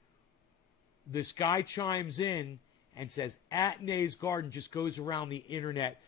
this guy chimes in and says, "At Nay's Garden just goes around the internet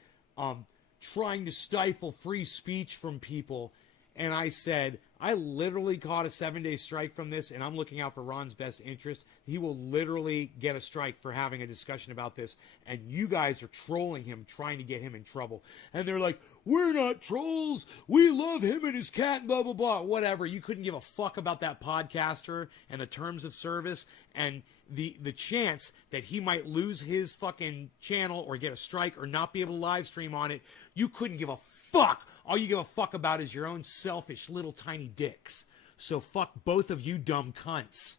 trying to stifle free speech from people." And I said, I literally caught a 7-day strike from this, and I'm looking out for Ron's best interest. He will literally get a strike for having a discussion about this, and you guys are trolling him, trying to get him in trouble. And they're like, we're not trolls. We love him and his cat, and blah, blah, blah. Whatever. You couldn't give a fuck about that podcaster and the terms of service and the chance that he might lose his fucking channel or get a strike or not be able to live stream on it. You couldn't give a fuck. All you give a fuck about is your own selfish little tiny dicks. So fuck both of you dumb cunts.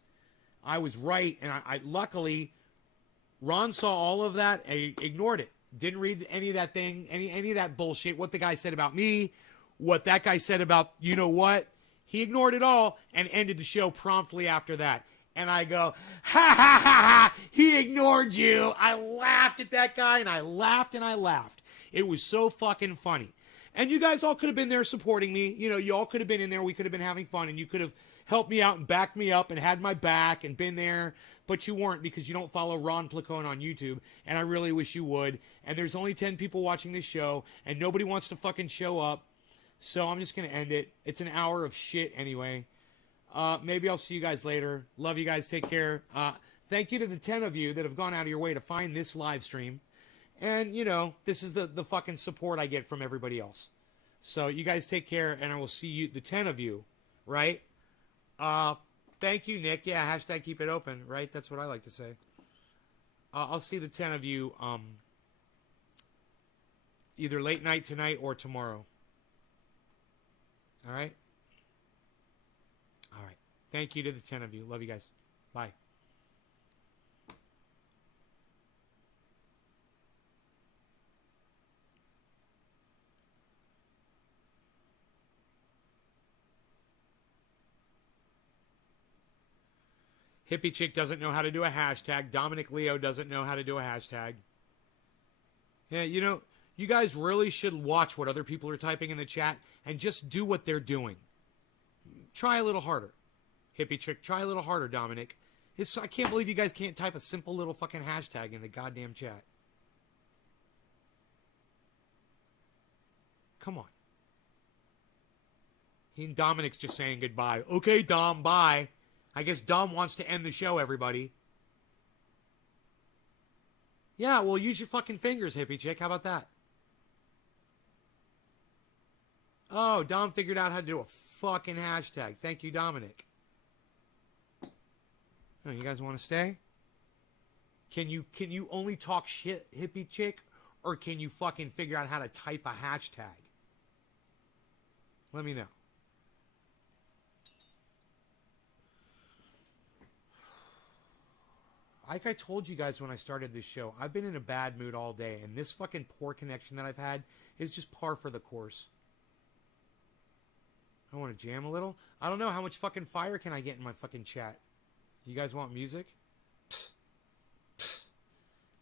I was right, and I luckily, Ron saw all of that and ignored it. Didn't read any of that thing, any of that bullshit, what the guy said about me, what that guy said about you know what. He ignored it all and ended the show promptly after that. And I go, ha ha ha ha, he ignored you. I laughed at that guy, and I laughed and I laughed. It was so fucking funny. And you guys all could have been there supporting me. You know, you all could have been in there. We could have been having fun, and you could have helped me out and backed me up and had my back and been there. But you weren't, because you don't follow Ron Placone on YouTube, and I really wish you would. And there's only 10 people watching this show, and nobody wants to fucking show up. So I'm just going to end it. It's an hour of shit anyway. Maybe I'll see you guys later. Love you guys. Take care. Thank you to the 10 of you that have gone out of your way to find this live stream. And, you know, this is the fucking support I get from everybody else. So you guys take care, and I will see you, the 10 of you, right? Thank you, Nick. Yeah, hashtag keep it open, right? That's what I like to say. I'll see the 10 of you either late night tonight or tomorrow. All right? All right. Thank you to the 10 of you. Love you guys. Bye. Hippie Chick doesn't know how to do a hashtag. Dominic Leo doesn't know how to do a hashtag. Yeah, you know, you guys really should watch what other people are typing in the chat and just do what they're doing. Try a little harder. Hippie Chick, try a little harder, Dominic. I can't believe you guys can't type a simple little fucking hashtag in the goddamn chat. Come on. He and Dominic's just saying goodbye. Okay, Dom, bye. I guess Dom wants to end the show, everybody. Yeah, well, use your fucking fingers, Hippie Chick. How about that? Oh, Dom figured out how to do a fucking hashtag. Thank you, Dominic. Oh, you guys want to stay? Can you only talk shit, Hippie Chick? Or can you fucking figure out how to type a hashtag? Let me know. Like I told you guys when I started this show, I've been in a bad mood all day, and this fucking poor connection that I've had is just par for the course. I want to jam a little. I don't know, how much fucking fire can I get in my fucking chat? You guys want music? Psst. Psst.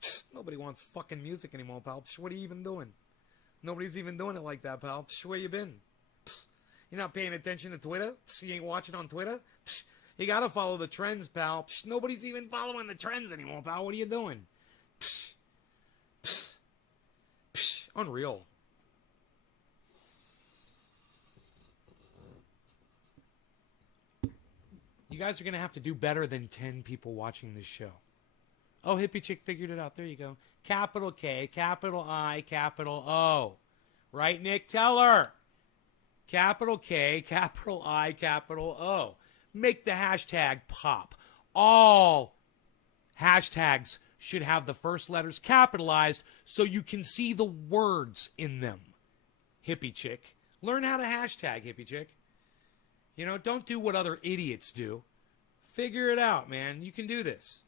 Psst. Nobody wants fucking music anymore, pal. Psst. What are you even doing? Nobody's even doing it like that, pal. Psst. Where you been? Psst. You're not paying attention to Twitter? Psst. You ain't watching on Twitter? Psst. You gotta follow the trends, pal. Psst. Nobody's even following the trends anymore, pal. What are you doing? Psst. Psst. Psst. Unreal. You guys are going to have to do better than 10 people watching this show. Oh, Hippie Chick figured it out. There you go. Capital K, capital I, capital O. Right, Nick? Tell her. Capital K, capital I, capital O. Make the hashtag pop. All hashtags should have the first letters capitalized so you can see the words in them. Hippie Chick. Learn how to hashtag, Hippie Chick. You know, don't do what other idiots do. Figure it out, man. You can do this.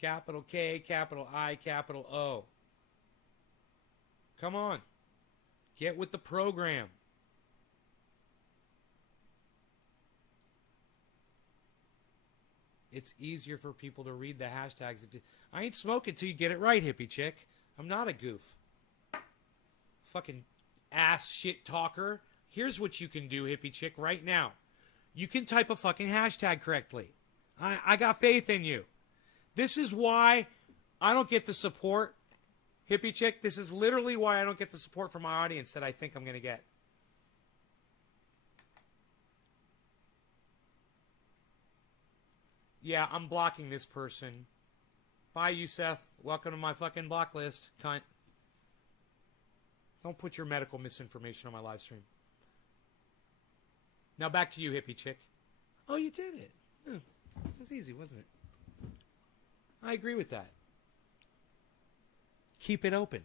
Capital K, capital I, capital O. Come on. Get with the program. It's easier for people to read the hashtags. I ain't smoking till you get it right, Hippie Chick. I'm not a goof. Fucking ass shit talker. Here's what you can do, Hippie Chick, right now. You can type a fucking hashtag correctly. I got faith in you. This is why I don't get the support, Hippie Chick. This is literally why I don't get the support from my audience that I think I'm going to get. Yeah, I'm blocking this person. Bye, Youssef. Welcome to my fucking block list, cunt. Don't put your medical misinformation on my live stream. Now back to you, Hippie Chick. Oh, you did it. It was easy, wasn't it? I agree with that. Keep it open.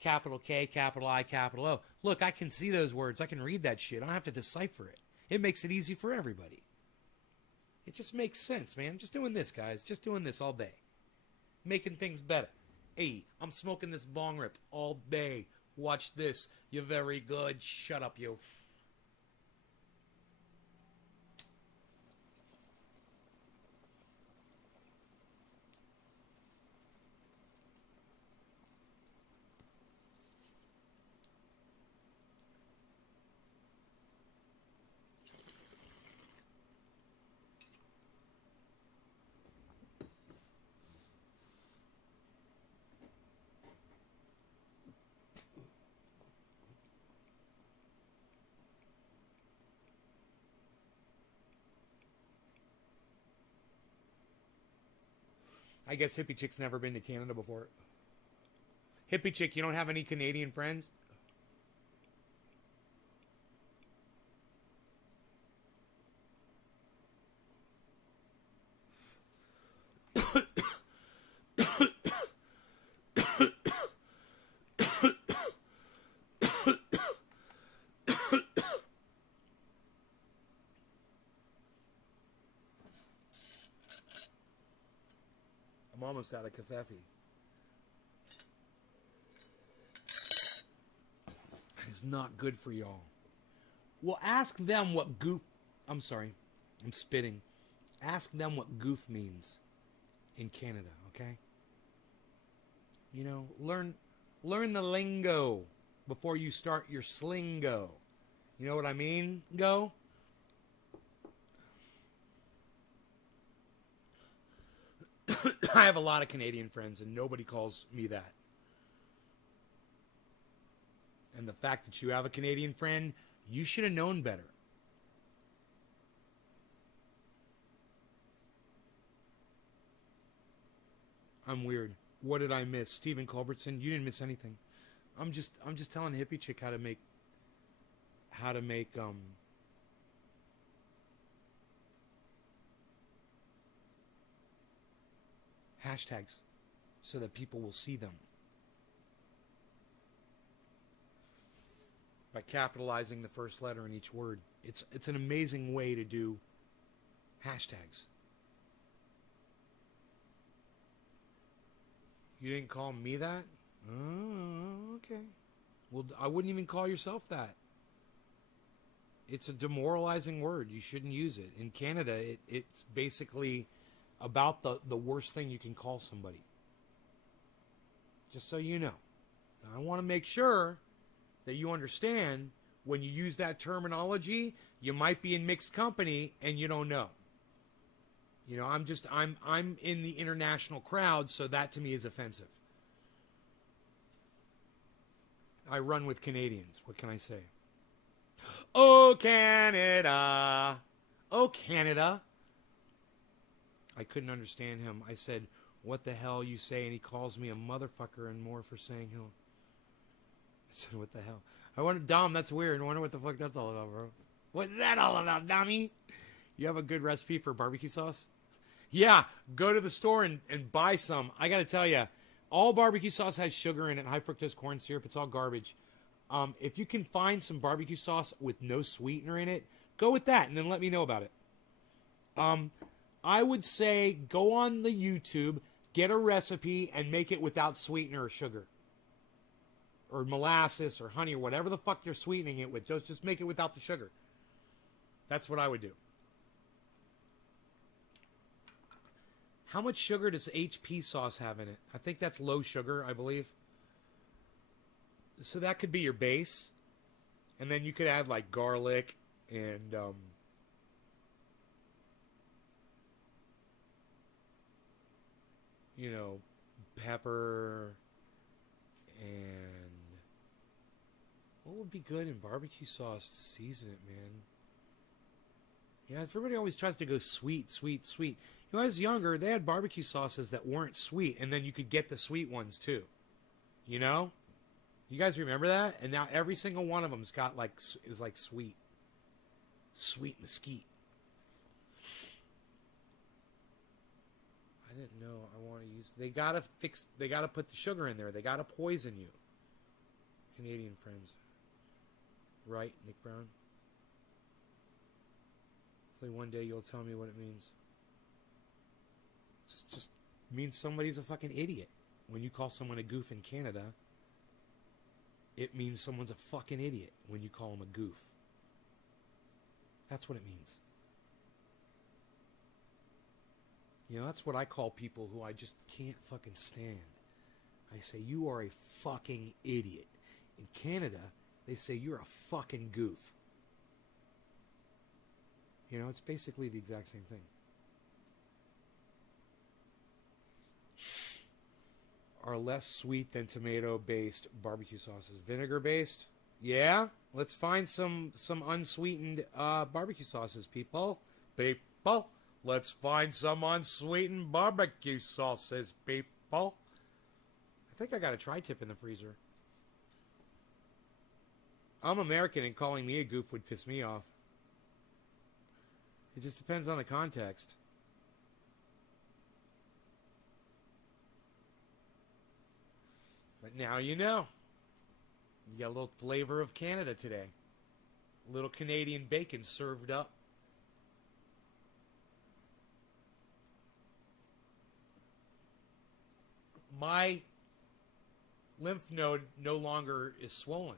Capital K, capital I, capital O. Look, I can see those words. I can read that shit. I don't have to decipher it. It makes it easy for everybody. It just makes sense, man. I'm just doing this, guys. Just doing this all day. Making things better. Hey, I'm smoking this bong rip all day. Watch this. You're very good. Shut up, you. I guess Hippie Chick's never been to Canada before. Hippie Chick, you don't have any Canadian friends? I'm almost out of kefefe. It's not good for y'all. Well, ask them what goof... I'm sorry. I'm spitting. Ask them what goof means in Canada, okay? You know, learn the lingo before you start your slingo. You know what I mean? Go. I have a lot of Canadian friends, and nobody calls me that. And the fact that you have a Canadian friend, you should have known better. I'm weird. What did I miss? Stephen Culbertson, you didn't miss anything. I'm just telling hippie chick how to make hashtags so that people will see them. By capitalizing the first letter in each word. It's an amazing way to do hashtags. You didn't call me that? Oh, okay. Well, I wouldn't even call yourself that. It's a demoralizing word. You shouldn't use it. In Canada, it's basically about the worst thing you can call somebody. Just so you know. I want to make sure that you understand when you use that terminology, you might be in mixed company and you don't know. You know, I'm in the international crowd, so that to me is offensive. I run with Canadians. What can I say? Oh, Canada. Oh, Canada. I couldn't understand him. I said, what the hell you say? And he calls me a motherfucker and more for saying him. I said, what the hell? I wonder, Dom, that's weird. I wonder what the fuck that's all about, bro. What's that all about, Dommy? You have a good recipe for barbecue sauce? Yeah, go to the store and buy some. I got to tell you, all barbecue sauce has sugar in it, high fructose corn syrup. It's all garbage. If you can find some barbecue sauce with no sweetener in it, go with that and then let me know about it. I would say go on the YouTube, get a recipe, and make it without sweetener or sugar. Or molasses or honey or whatever the fuck they're sweetening it with. Just make it without the sugar. That's what I would do. How much sugar does HP sauce have in it? I think that's low sugar, I believe. So that could be your base. And then you could add like garlic and you know, pepper and what would be good in barbecue sauce to season it, man? Yeah, everybody always tries to go sweet, sweet, sweet. You know, when I was younger, they had barbecue sauces that weren't sweet, and then you could get the sweet ones too. You know? You guys remember that? And now every single one of them's got like is like sweet. Sweet mesquite. I didn't know I want to use. They gotta put the sugar in there. They gotta poison you. Canadian friends. Right, Nick Brown? Hopefully one day you'll tell me what it means. It just means somebody's a fucking idiot. When you call someone a goof in Canada, it means someone's a fucking idiot when you call them a goof. That's what it means. You know, that's what I call people who I just can't fucking stand. I say, you are a fucking idiot. In Canada, they say you're a fucking goof. You know, it's basically the exact same thing. Are less sweet than tomato-based barbecue sauces. Vinegar-based? Yeah? Let's find some unsweetened barbecue sauces, people. People. Let's find some unsweetened barbecue sauces, people. I think I got a tri-tip in the freezer. I'm American and calling me a goof would piss me off. It just depends on the context. But now you know. You got a little flavor of Canada today. A little Canadian bacon served up. My lymph node no longer is swollen.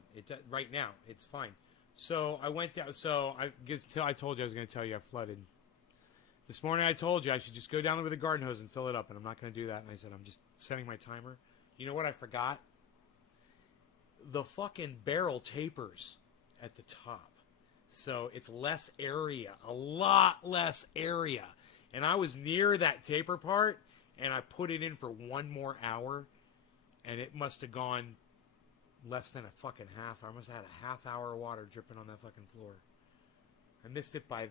Right now, it's fine. So I went down. So I told you I was going to tell you I flooded. This morning I told you I should just go down with a garden hose and fill it up, and I'm not going to do that. And I said I'm just setting my timer. You know what I forgot? The fucking barrel tapers at the top. So it's less area, a lot less area. And I was near that taper part, and I put it in for 1 more hour, and it must have gone less than a fucking half. I must have had a half hour of water dripping on that fucking floor. I missed it by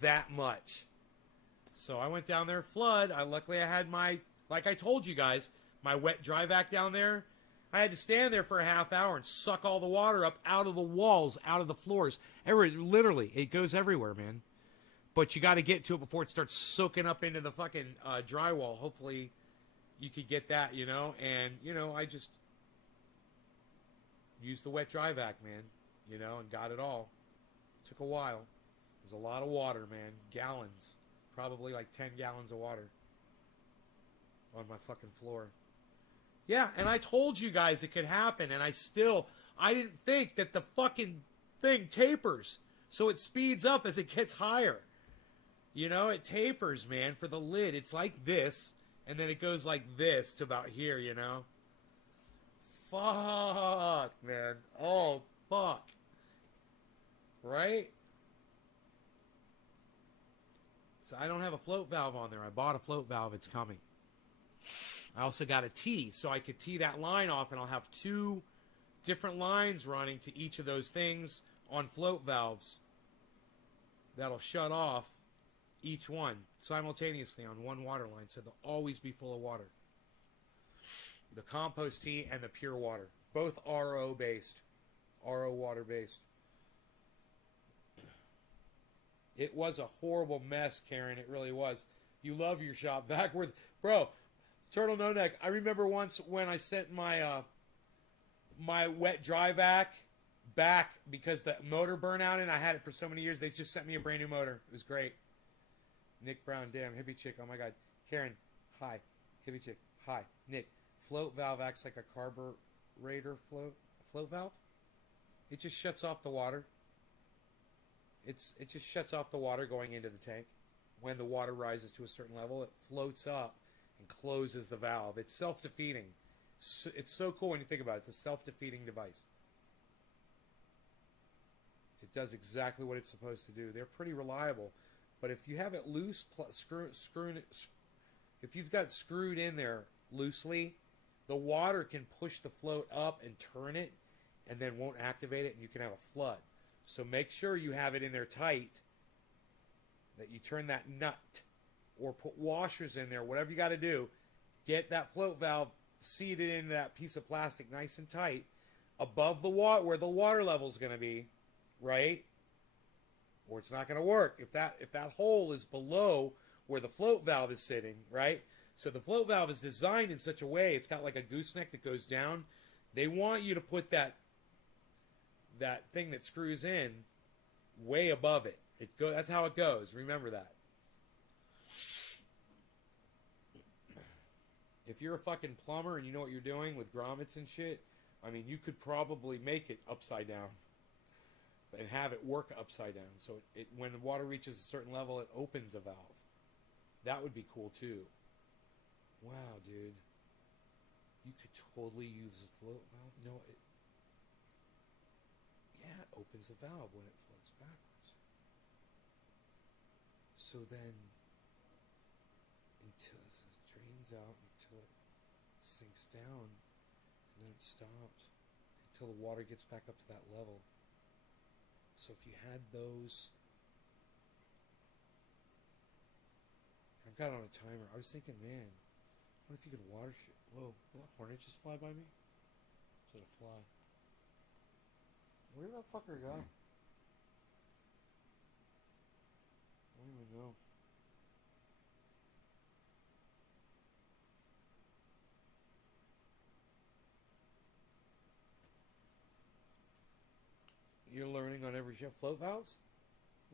that much. So I went down there, flood. Luckily I had my, like I told you guys, my wet dry vac down there. I had to stand there for a half hour and suck all the water up out of the walls, out of the floors. Literally, it goes everywhere, man. But you got to get to it before it starts soaking up into the fucking drywall. Hopefully you could get that, you know. And, you know, I just used the wet dry vac, man, you know, and got it all. Took a while. There's a lot of water, man. Gallons. Probably like 10 gallons of water on my fucking floor. Yeah, and I told you guys it could happen, and I didn't think that the fucking thing tapers. So it speeds up as it gets higher. You know, it tapers, man, for the lid. It's like this, and then it goes like this to about here, you know. Fuck, man. Oh, fuck. Right? So I don't have a float valve on there. I bought a float valve. It's coming. I also got a T, so I could tee that line off, and I'll have 2 different lines running to each of those things on float valves. That'll shut off each one simultaneously on one water line, so they'll always be full of water. The compost tea and the pure water, both RO based, RO water based. It was a horrible mess, Karen. It really was. You love your shop backward, bro. Turtle No Neck. I remember once when I sent my my wet dry vac back because the motor burned out, and I had it for so many years. They just sent me a brand new motor. It was great. Nick Brown, damn hippie chick. Oh my God. Karen, hi. Hippie chick, hi. Nick, float valve acts like a carburetor float valve. It just shuts off the water. It just shuts off the water going into the tank. When the water rises to a certain level, it floats up and closes the valve. It's self-defeating. It's so cool when you think about it. It's a self-defeating device. It does exactly what it's supposed to do. They're pretty reliable. But if you have it loose, if you've got it screwed in there loosely, the water can push the float up and turn it, and then won't activate it, and you can have a flood. So make sure you have it in there tight, that you turn that nut, or put washers in there, whatever you got to do. Get that float valve seated into that piece of plastic nice and tight, above the water, where the water level is going to be, right? Or it's not going to work. If that hole is below where the float valve is sitting, right? So the float valve is designed in such a way, it's got like a gooseneck that goes down. They want you to put that thing that screws in way above it. That's how it goes. Remember that. If you're a fucking plumber and you know what you're doing with grommets and shit, I mean, you could probably make it upside down and have it work upside down. So when the water reaches a certain level, it opens a valve. That would be cool too. Wow, dude. You could totally use a float valve. No, it opens the valve when it floats backwards. So then, until it drains out, until it sinks down, and then it stops, until the water gets back up to that level. So if you had those, I've got it on a timer. I was thinking, man, what if you could water shit? Whoa, did that hornet just fly by me? Is it a fly? Where did that fucker go? I don't even know. You're learning on every show. Float valves?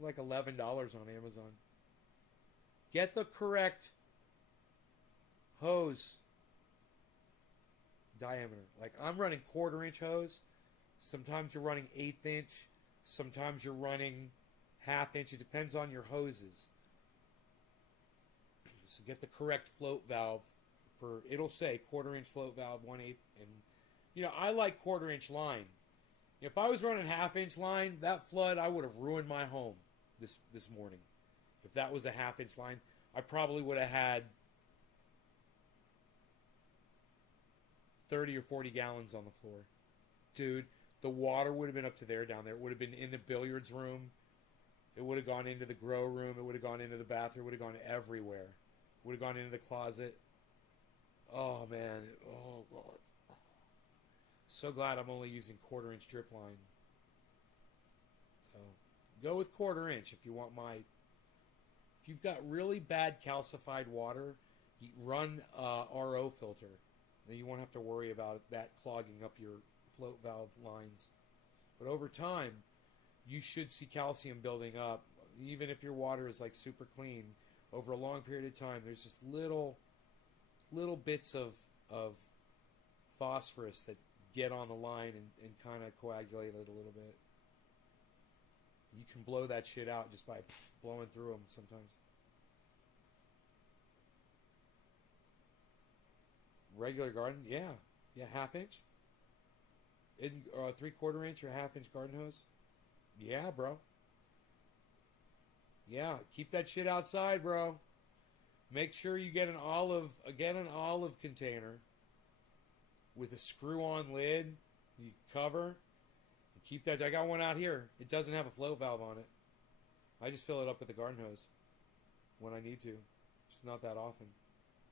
Like $11 on Amazon. Get the correct hose diameter. Like I'm running 1/4 inch hose. Sometimes you're running 1/8 inch. Sometimes you're running 1/2 inch. It depends on your hoses. So get the correct float valve for, it'll say 1/4 inch float valve, 1/8, and you know, I like 1/4 inch line. If I was running 1/2 inch line, that flood, I would have ruined my home this morning. If that was a 1/2 inch line, I probably would have had 30 or 40 gallons on the floor. Dude, the water would have been up to there down there. It would have been in the billiards room. It would have gone into the grow room. It would have gone into the bathroom. It would have gone everywhere. It would have gone into the closet. Oh, man. Oh, God. So glad I'm only using 1/4 inch drip line. So, go with 1/4 inch if you want my... If you've got really bad calcified water, you run a RO filter. Then you won't have to worry about that clogging up your float valve lines. But over time, you should see calcium building up. Even if your water is like super clean, over a long period of time, there's just little bits of phosphorus that get on the line and kind of coagulate it a little bit. You can blow that shit out just by blowing through them sometimes. Regular garden, yeah, 1/2 inch. In 3/4 inch or 1/2 inch garden hose. Yeah, bro. Yeah, keep that shit outside, bro. Make sure you get an olive container with a screw-on lid. You cover and keep that. I got one out here. It doesn't have a float valve on it. I just fill it up with the garden hose when I need to. Just not that often.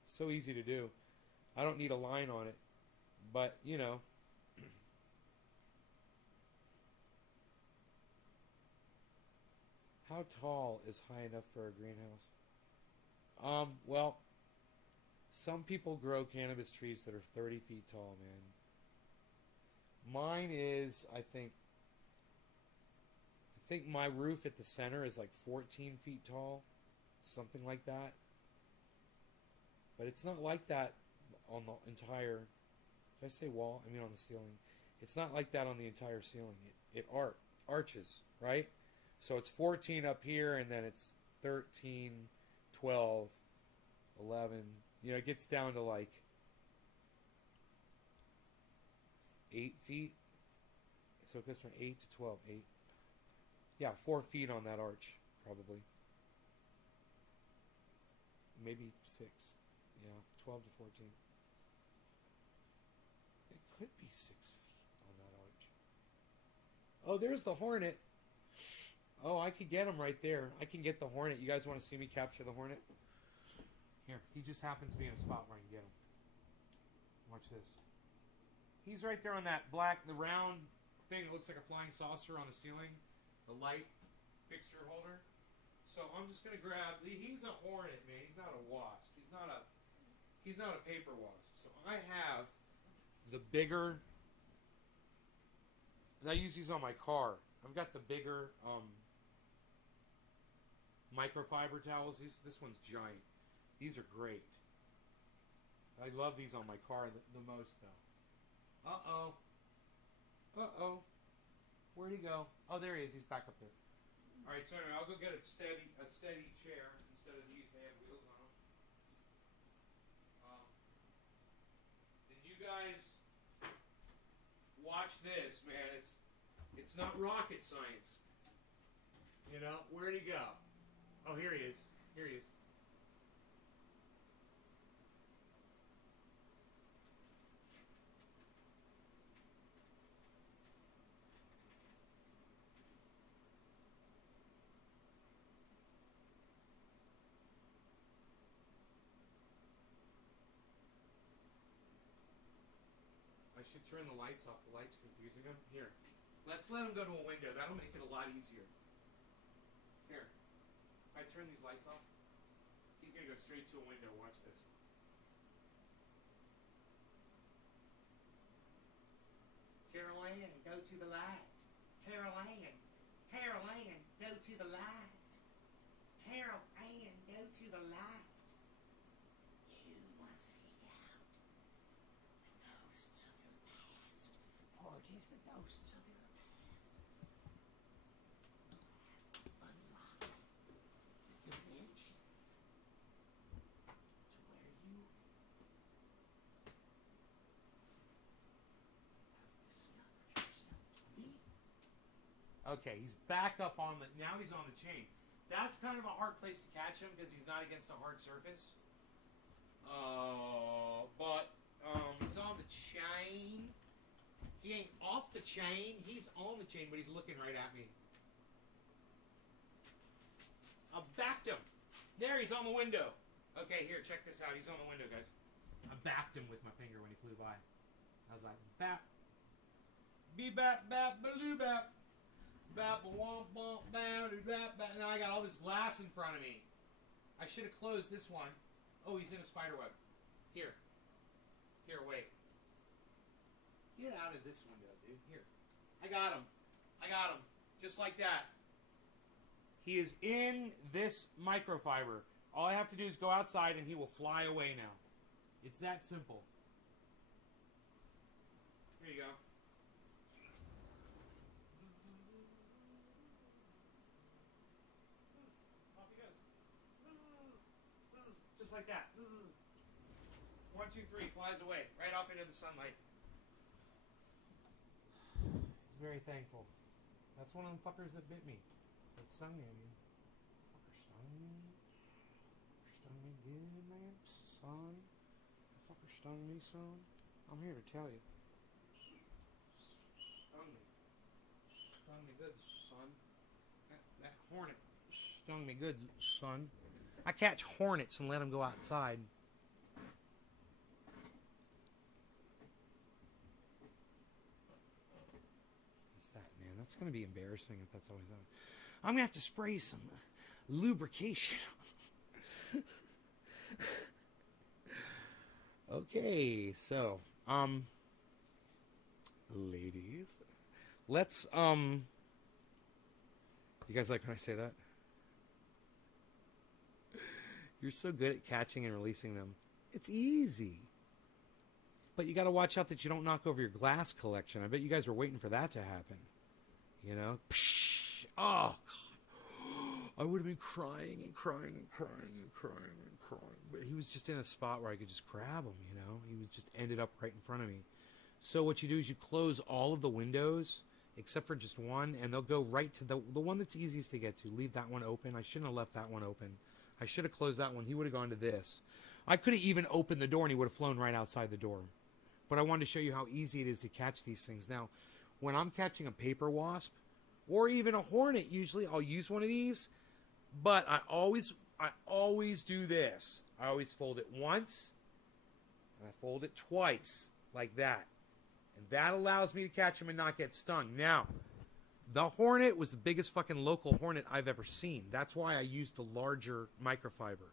It's so easy to do. I don't need a line on it, but you know. How tall is high enough for a greenhouse? Well, some people grow cannabis trees that are 30 feet tall, man. Mine is, I think my roof at the center is like 14 feet tall, something like that. But it's not like that on the entire, did I say wall? I mean on the ceiling. It's not like that on the entire ceiling. It arches, right? So it's 14 up here, and then it's 13, 12, 11. You know, it gets down to like 8 feet. So it goes from 8 to 12. 8. Yeah, 4 feet on that arch, probably. Maybe 6. Yeah, 12 to 14. It could be 6 feet on that arch. Oh, there's the hornet. Oh, I could get him right there. I can get the hornet. You guys want to see me capture the hornet? Here, he just happens to be in a spot where I can get him. Watch this. He's right there on that black, the round thing that looks like a flying saucer on the ceiling. The light fixture holder. So I'm just going to grab, he's a hornet, man. He's not a wasp. He's not a paper wasp. So I have the bigger, I use these on my car. I've got the bigger microfiber towels. This one's giant. These are great. I love these on my car the most, though. Uh-oh. Uh-oh. Where'd he go? Oh, there he is. He's back up there. All right, so anyway, I'll go get a steady chair instead of these. They have wheels on them. And you guys watch this, man. It's not rocket science. You know, where'd he go? Oh, here he is. Here he is. I should turn the lights off. The light's confusing him. Here. Let's let him go to a window. That'll make it a lot easier. Here. If I turn these lights off, he's going to go straight to a window. Watch this. Carol Ann, go to the light. Carol Ann. Carol Ann, go to the light. Carol Ann, go to the light. You must seek out the ghosts of your past, for it is the ghosts of your past. Unlocked the dimension. Okay, he's back up on the... Now he's on the chain. That's kind of a hard place to catch him because he's not against a hard surface. But he's on the chain. He ain't off the chain. He's on the chain, but he's looking right at me. I backed him. There, he's on the window. Okay, here, check this out. He's on the window, guys. I backed him with my finger when he flew by. I was like, bap. Be-bap, bap, baloo, bap. Bap, womp, womp, bap, bap, bap. Now I got all this glass in front of me. I should have closed this one. Oh, he's in a spider web. Here. Here, wait. Get out of this window, dude. Here. I got him. I got him. Just like that. He is in this microfiber. All I have to do is go outside and he will fly away now. It's that simple. Here you go. Off he goes. Just like that. 1, 2, 3, flies away. Right off into the sunlight. He's very thankful. That's one of them fuckers that bit me. That stung me, I mean. Fucker stung me. Stung me good, man. Son. The fucker stung me, son. I'm here to tell you. Stung me. Stung me good, son. That hornet stung me good, son. I catch hornets and let them go outside. What's that, man? That's going to be embarrassing if that's always on. I'm going to have to spray some lubrication. Okay, so, ladies, let's, you guys like when I say that? You're so good at catching and releasing them. It's easy. But you got to watch out that you don't knock over your glass collection. I bet you guys were waiting for that to happen. You know? Psh! Oh, God. I would have been crying and crying and crying and crying and crying. But he was just in a spot where I could just grab him, you know? He was just ended up right in front of me. So what you do is you close all of the windows except for just one, and they'll go right to the one that's easiest to get to. Leave that one open. I shouldn't have left that one open. I should have closed that one. He would have gone to this. I could have even opened the door and he would have flown right outside the door. But I wanted to show you how easy it is to catch these things. Now, when I'm catching a paper wasp or even a hornet, usually I'll use one of these. But I always do this. I always fold it once and I fold it twice like that. And that allows me to catch them and not get stung. Now, the hornet was the biggest fucking local hornet I've ever seen. That's why I used the larger microfiber.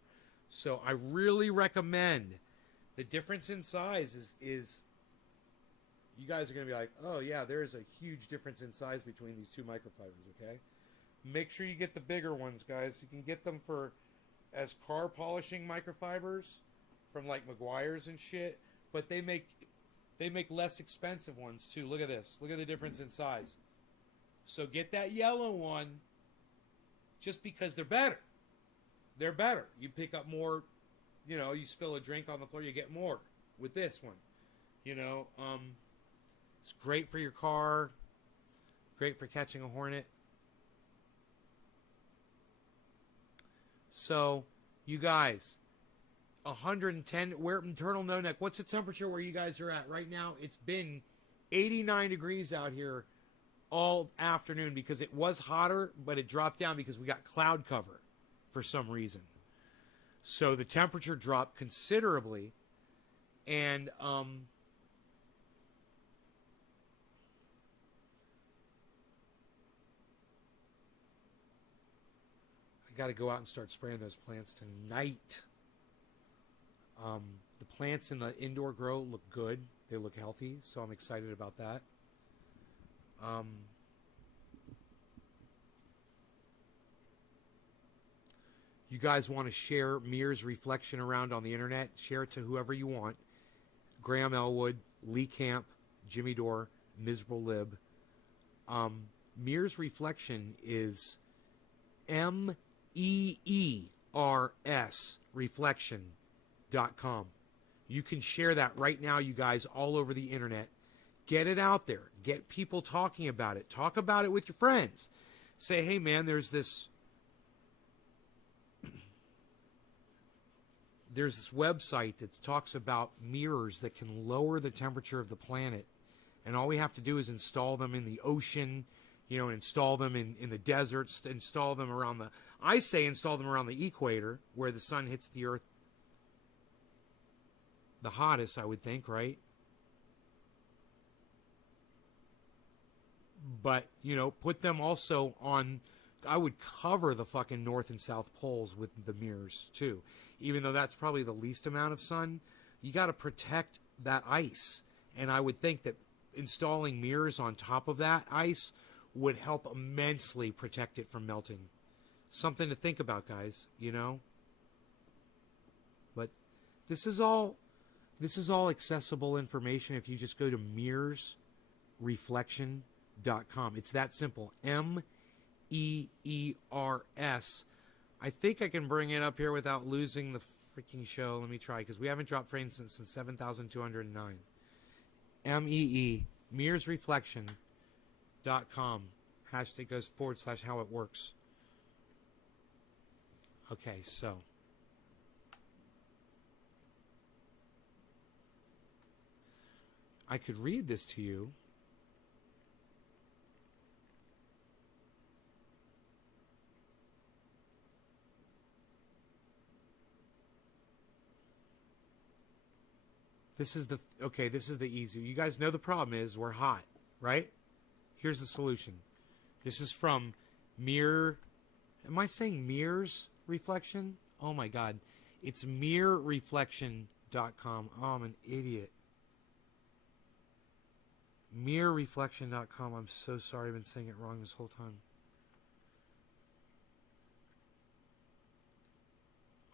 So I really recommend. The difference in size is you guys are going to be like, oh yeah, there's a huge difference in size between these two microfibers, okay? Make sure you get the bigger ones, guys. You can get them for as car polishing microfibers from like Meguiar's and shit, but they make less expensive ones too. Look at this. Look at the difference in size. So get that yellow one just because they're better. They're better. You pick up more, you know, you spill a drink on the floor, you get more with this one. You know, it's great for your car, great for catching a hornet. So, you guys, 110, where Eternal No Neck, what's the temperature where you guys are at right now? It's been 89 degrees out here all afternoon because it was hotter, but it dropped down because we got cloud cover for some reason. So the temperature dropped considerably, and I got to go out and start spraying those plants tonight. The plants in the indoor grow look good. They look healthy, so I'm excited about that. You guys want to share Mir's reflection around on the internet, share it to whoever you want. Graham Elwood, Lee Camp, Jimmy Dore, Miserable Lib. Mir's reflection is MEERS reflection.com. You can share that right now, you guys, all over the internet. Get it out there. Get people talking about it. Talk about it with your friends. Say, hey, man, there's this website that talks about mirrors that can lower the temperature of the planet. And all we have to do is install them in the ocean, install them in the deserts, install them around install them around the equator where the sun hits the earth the hottest, I would think, right? But, put them also on, I would cover the fucking North and South poles with the mirrors too. Even though that's probably the least amount of sun, you got to protect that ice. And I would think that installing mirrors on top of that ice would help immensely protect it from melting. Something to think about, guys, But this is all accessible information if you just go to mirrorsreflection.com. It's that simple. MEERS. I think I can bring it up here without losing the freaking show. Let me try, because we haven't dropped frames since 7,209. mirrorsreflection.com. Hashtag goes / how it works. Okay, so. I could read this to you. This is the easy. You guys know the problem is we're hot, right? Here's the solution. This is from Mirror. Am I saying Mirrors Reflection? Oh my God. It's mirrorreflection.com. Oh, I'm an idiot. Mirrorreflection.com. I'm so sorry. I've been saying it wrong this whole time.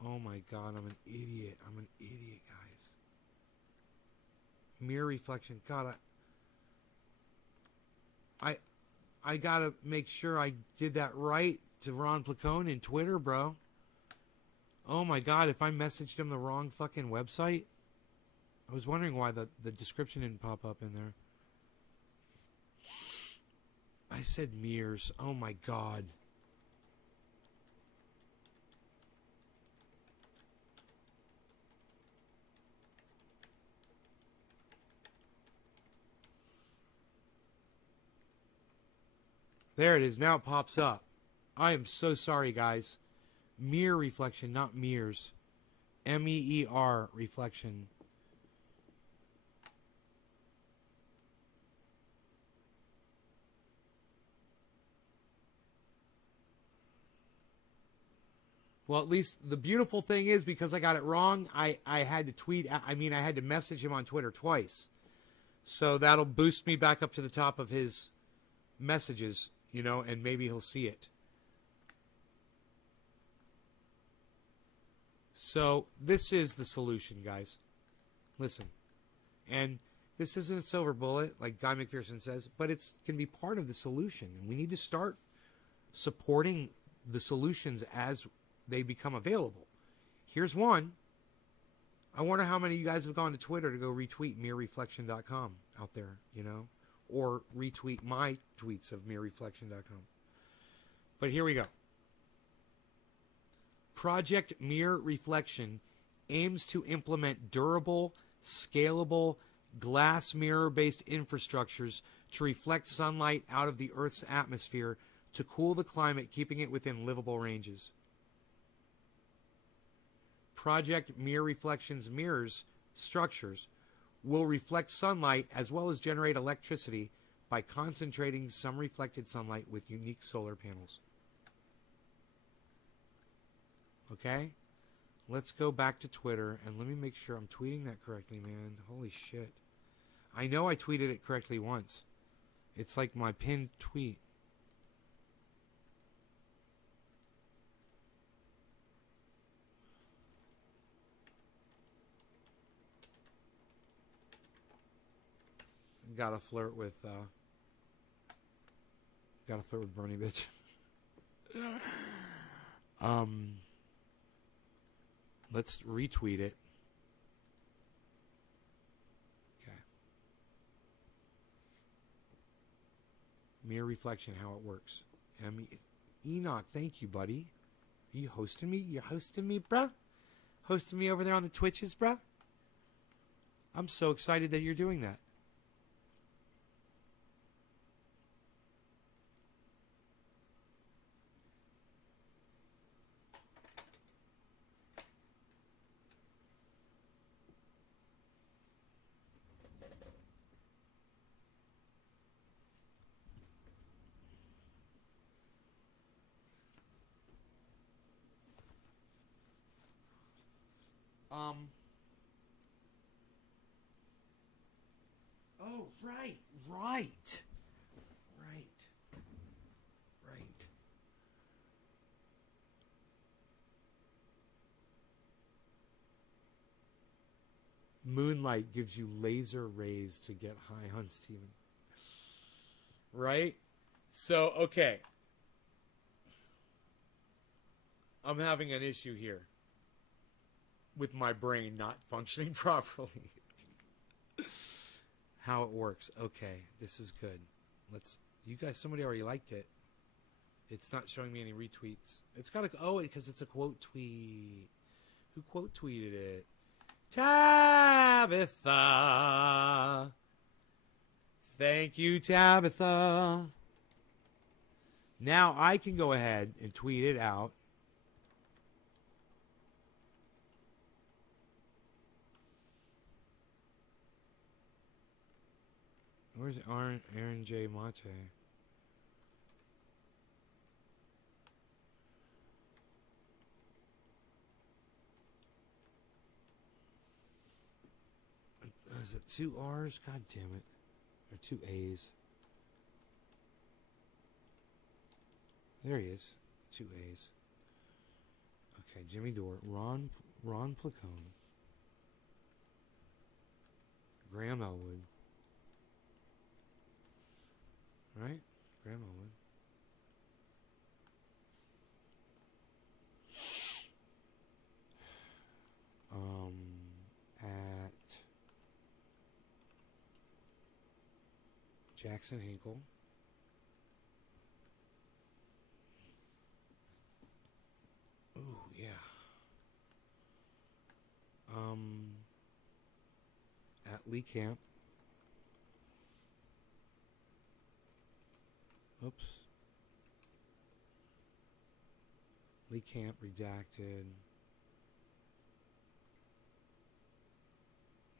Oh my God. I'm an idiot. I'm an idiot, guys. Mirror Reflection. God, I gotta make sure I did that right to Ron Placone in Twitter, bro. Oh my God, if I messaged him the wrong fucking website. I was wondering why the description didn't pop up in there. I said mirrors. Oh my God. There it is. Now it pops up. I am so sorry, guys. Mirror Reflection, not mirrors. MEER Reflection. Well, at least the beautiful thing is, because I got it wrong, I had to tweet. I had to message him on Twitter twice. So that'll boost me back up to the top of his messages, and maybe he'll see it. So this is the solution, guys. Listen. And this isn't a silver bullet, like Guy McPherson says, but it's going to be part of the solution. And we need to start supporting the solutions as they become available. Here's one. I wonder how many of you guys have gone to Twitter to go retweet mirrorreflection.com out there, or retweet my tweets of mirrorreflection.com. But here we go. Project Mirror Reflection aims to implement durable, scalable, glass mirror-based infrastructures to reflect sunlight out of the Earth's atmosphere to cool the climate, keeping it within livable ranges. Project Mirror Reflection's mirrors structures will reflect sunlight as well as generate electricity by concentrating some reflected sunlight with unique solar panels. Okay? Let's go back to Twitter and let me make sure I'm tweeting that correctly, man. Holy shit. I know I tweeted it correctly once. It's like my pinned tweet. Gotta flirt with Bernie, bitch. Let's retweet it. Okay. Mirror reflection, how it works. Enoch, thank you, buddy. Are you hosting me? You're hosting me, bruh? Hosting me over there on the Twitches, bruh? I'm so excited that you're doing that. Oh, right. Moonlight gives you laser rays to get high on Steven. Right? So, okay. I'm having an issue here with my brain not functioning properly. How it works. Okay, this is good. You guys, somebody already liked it. It's not showing me any retweets. It's got because it's a quote tweet. Who quote tweeted it? Tabitha. Thank you, Tabitha. Now I can go ahead and tweet it out. Where's Aaron J. Mate? Is it 2 R's? God damn it. Or 2 A's. There he is. 2 A's. Okay, Jimmy Dore. Ron Placone. Graham Elwood. Right? Graham Elwood. At Jackson Hinkle. Ooh, yeah. At Lee Camp. Oops. Lee Camp redacted.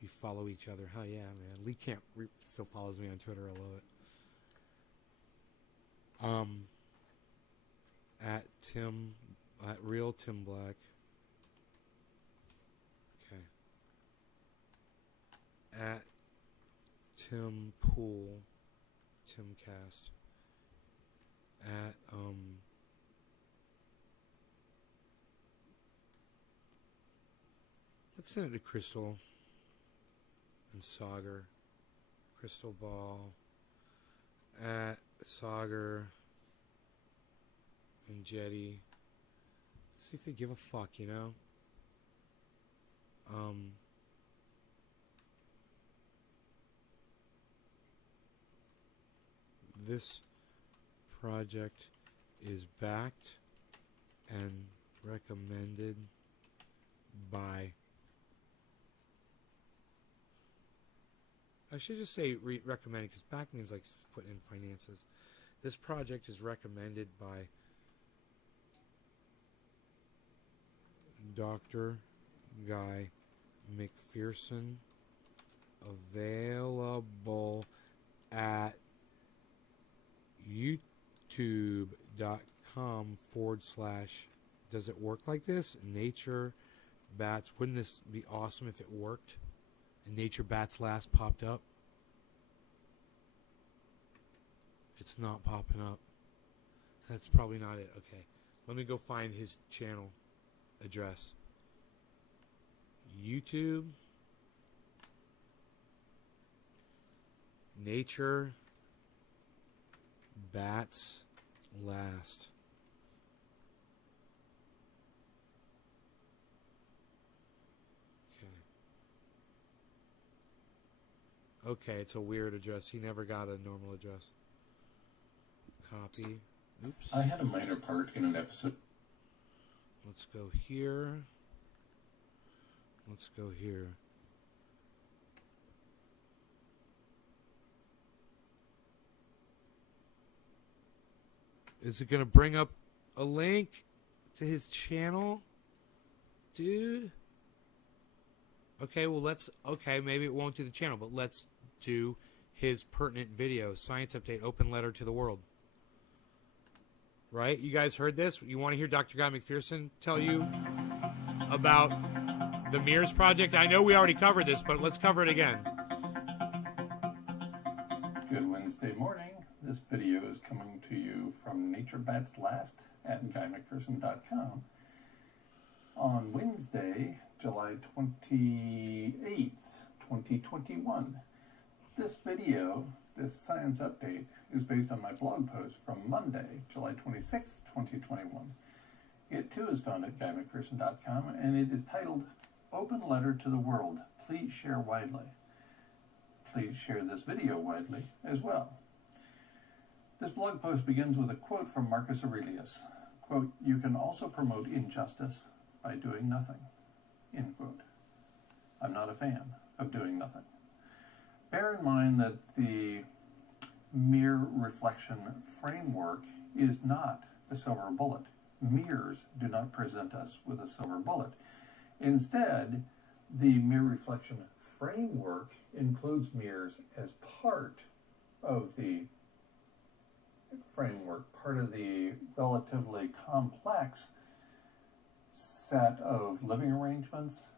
You follow each other. Hell yeah, man. Lee Camp still follows me on Twitter. I love it. At Real Tim Black. Okay. At Tim Pool. Timcast. At let's send it to Crystal and Sauger. Crystal Ball. At Sauger and Jetty. See if they give a fuck, you know? This project is backed and recommended by... I should just say recommended, because back means like putting in finances. This project is recommended by Dr. Guy McPherson, available at youtube.com/ does it work like this? Nature Bats. Wouldn't this be awesome if it worked? And Nature Bats last popped up. It's not popping up. That's probably not it. Okay. Let me go find his channel address. YouTube. Nature Bats last. Okay, it's a weird address. He never got a normal address. Copy. Oops. I had a minor part in an episode. Let's go here. Let's go here. Is it going to bring up a link to his channel? Dude. Okay, well, maybe it won't do the channel, but let's do his pertinent video. Science update, open letter to the world. Right? You guys heard this? You want to hear Dr. Guy McPherson tell you about the Mears Project? I know we already covered this, but let's cover it again. Good Wednesday morning. This video is coming to you from Nature Bats Last at GuyMcPherson.com on Wednesday, July 28th, 2021. This video, this science update, is based on my blog post from Monday, July 26th, 2021. It too is found at GuyMcPherson.com, and it is titled, Open Letter to the World. Please share widely. Please share this video widely as well. This blog post begins with a quote from Marcus Aurelius. Quote, "You can also promote injustice by doing nothing." End quote. I'm not a fan of doing nothing. Bear in mind that the mirror reflection framework is not a silver bullet. Mirrors do not present us with a silver bullet. Instead, the mirror reflection framework includes mirrors as part of the framework, part of the relatively complex set of living arrangements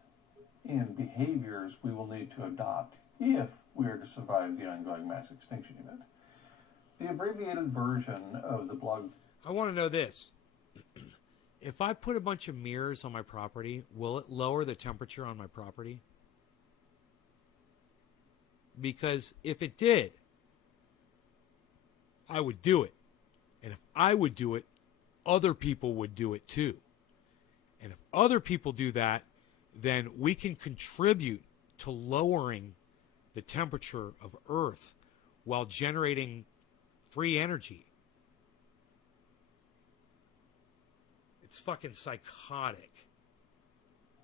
and behaviors we will need to adopt if we are to survive the ongoing mass extinction event. The abbreviated version of the blog... I want to know this. If I put a bunch of mirrors on my property, will it lower the temperature on my property? Because if it did, I would do it. And if I would do it, other people would do it too. And if other people do that, then we can contribute to lowering the temperature of Earth while generating free energy. It's fucking psychotic.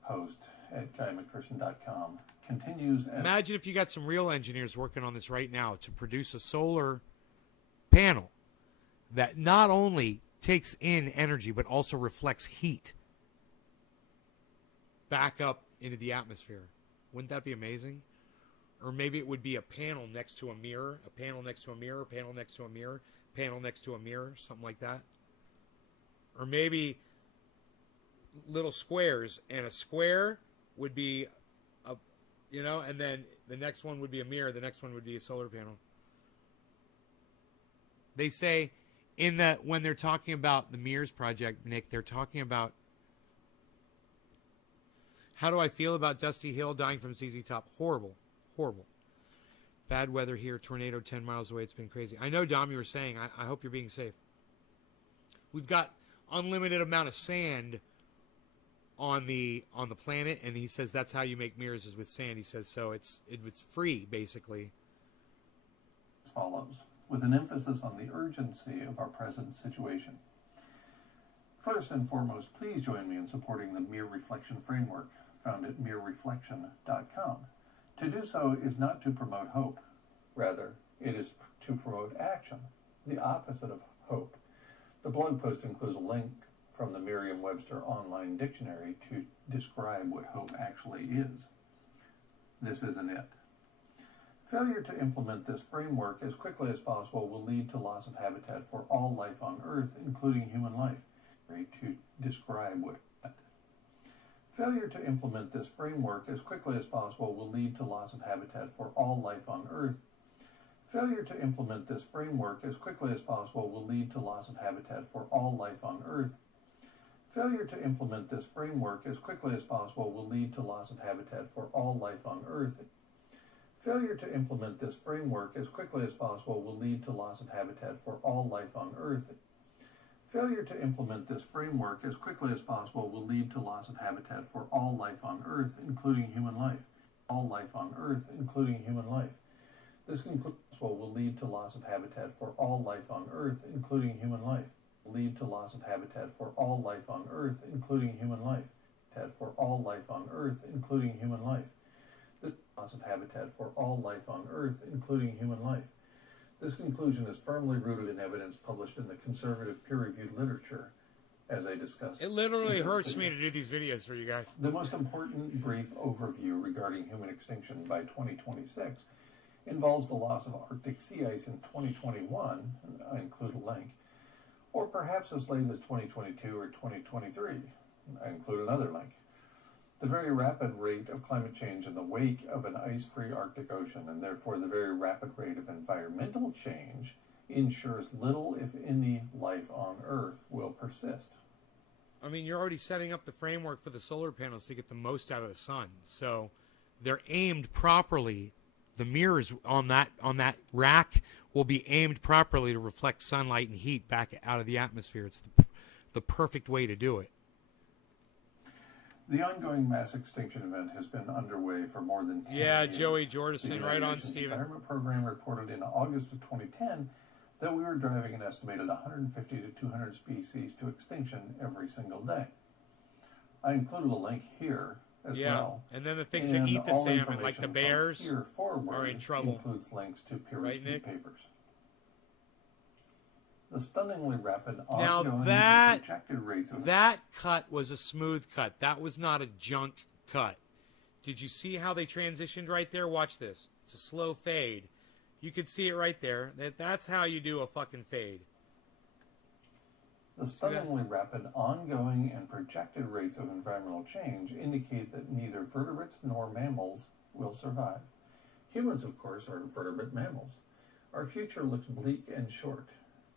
Post at GuyMcPherson.com continues as... Imagine if you got some real engineers working on this right now to produce a solar panel that not only takes in energy but also reflects heat back up into the atmosphere. Wouldn't that be amazing? Or maybe it would be a panel next to a mirror, a panel next to a mirror, a panel next to a mirror, panel next to a mirror, something like that. Or maybe little squares, and a square would be a, and then the next one would be a mirror, the next one would be a solar panel. They say when they're talking about the Mears Project, Nick, they're talking about, how do I feel about Dusty Hill dying from ZZ Top? Horrible. Horrible. Bad weather here. Tornado 10 miles away. It's been crazy. I know, Dom, you were saying, I hope you're being safe. We've got unlimited amount of sand on the planet, and he says that's how you make mirrors is with sand. He says so it's free, basically. As follows, with an emphasis on the urgency of our present situation. First and foremost, please join me in supporting the Mirror Reflection Framework, found at mirrorreflection.com. To do so is not to promote hope. Rather, it is to promote action, the opposite of hope. The blog post includes a link from the Merriam-Webster Online Dictionary to describe what hope actually is. This isn't it. Failure to implement this framework as quickly as possible will lead to loss of habitat for all life on Earth, including human life. To describe what failure to implement this framework as quickly as possible will lead to loss of habitat for all life on Earth. Failure to implement this framework as quickly as possible will lead to loss of habitat for all life on Earth. Failure to implement this framework as quickly as possible will lead to loss of habitat for all life on Earth. Failure to implement this framework as quickly as possible will lead to loss of habitat for all life on Earth. Failure to implement this framework as quickly as possible will lead to loss of habitat for all life on Earth, including human life. All life on Earth, including human life. This conclusion will lead to loss of habitat for all life on Earth, including human life. Lead to loss of habitat for all life on Earth, including human life. Habitat for all life on Earth, including human life. This loss of habitat for all life on Earth, including human life. This conclusion is firmly rooted in evidence published in the conservative peer-reviewed literature, as I discussed. It literally hurts me to do these videos for you guys. The most important brief overview regarding human extinction by 2026 involves the loss of Arctic sea ice in 2021, I include a link, or perhaps as late as 2022 or 2023, I include another link. The very rapid rate of climate change in the wake of an ice-free Arctic Ocean, and therefore the very rapid rate of environmental change, ensures little, if any, life on Earth will persist. I mean, you're already setting up the framework for the solar panels to get the most out of the sun. So they're aimed properly. The mirrors on that rack will be aimed properly to reflect sunlight and heat back out of the atmosphere. It's the perfect way to do it. The ongoing mass extinction event has been underway for more than 10 years. Yeah, Joey Jordison, right on, The Steven. Environment Program reported in August of 2010 that we were driving an estimated 150 to 200 species to extinction every single day. I included a link here as well. And then the things that eat the all salmon, like the information bears, from here forward are in trouble. Includes links to Right, peer-reviewed Nick? papers. The stunningly rapid Now ongoing that projected rates of that cut was a smooth cut. That was not a junk cut. Did you see how they transitioned right there? Watch this. It's a slow fade. You could see it right there. That's how you do a fucking fade. The stunningly rapid ongoing and projected rates of environmental change indicate that neither vertebrates nor mammals will survive. Humans, of course, are vertebrate mammals. Our future looks bleak and short,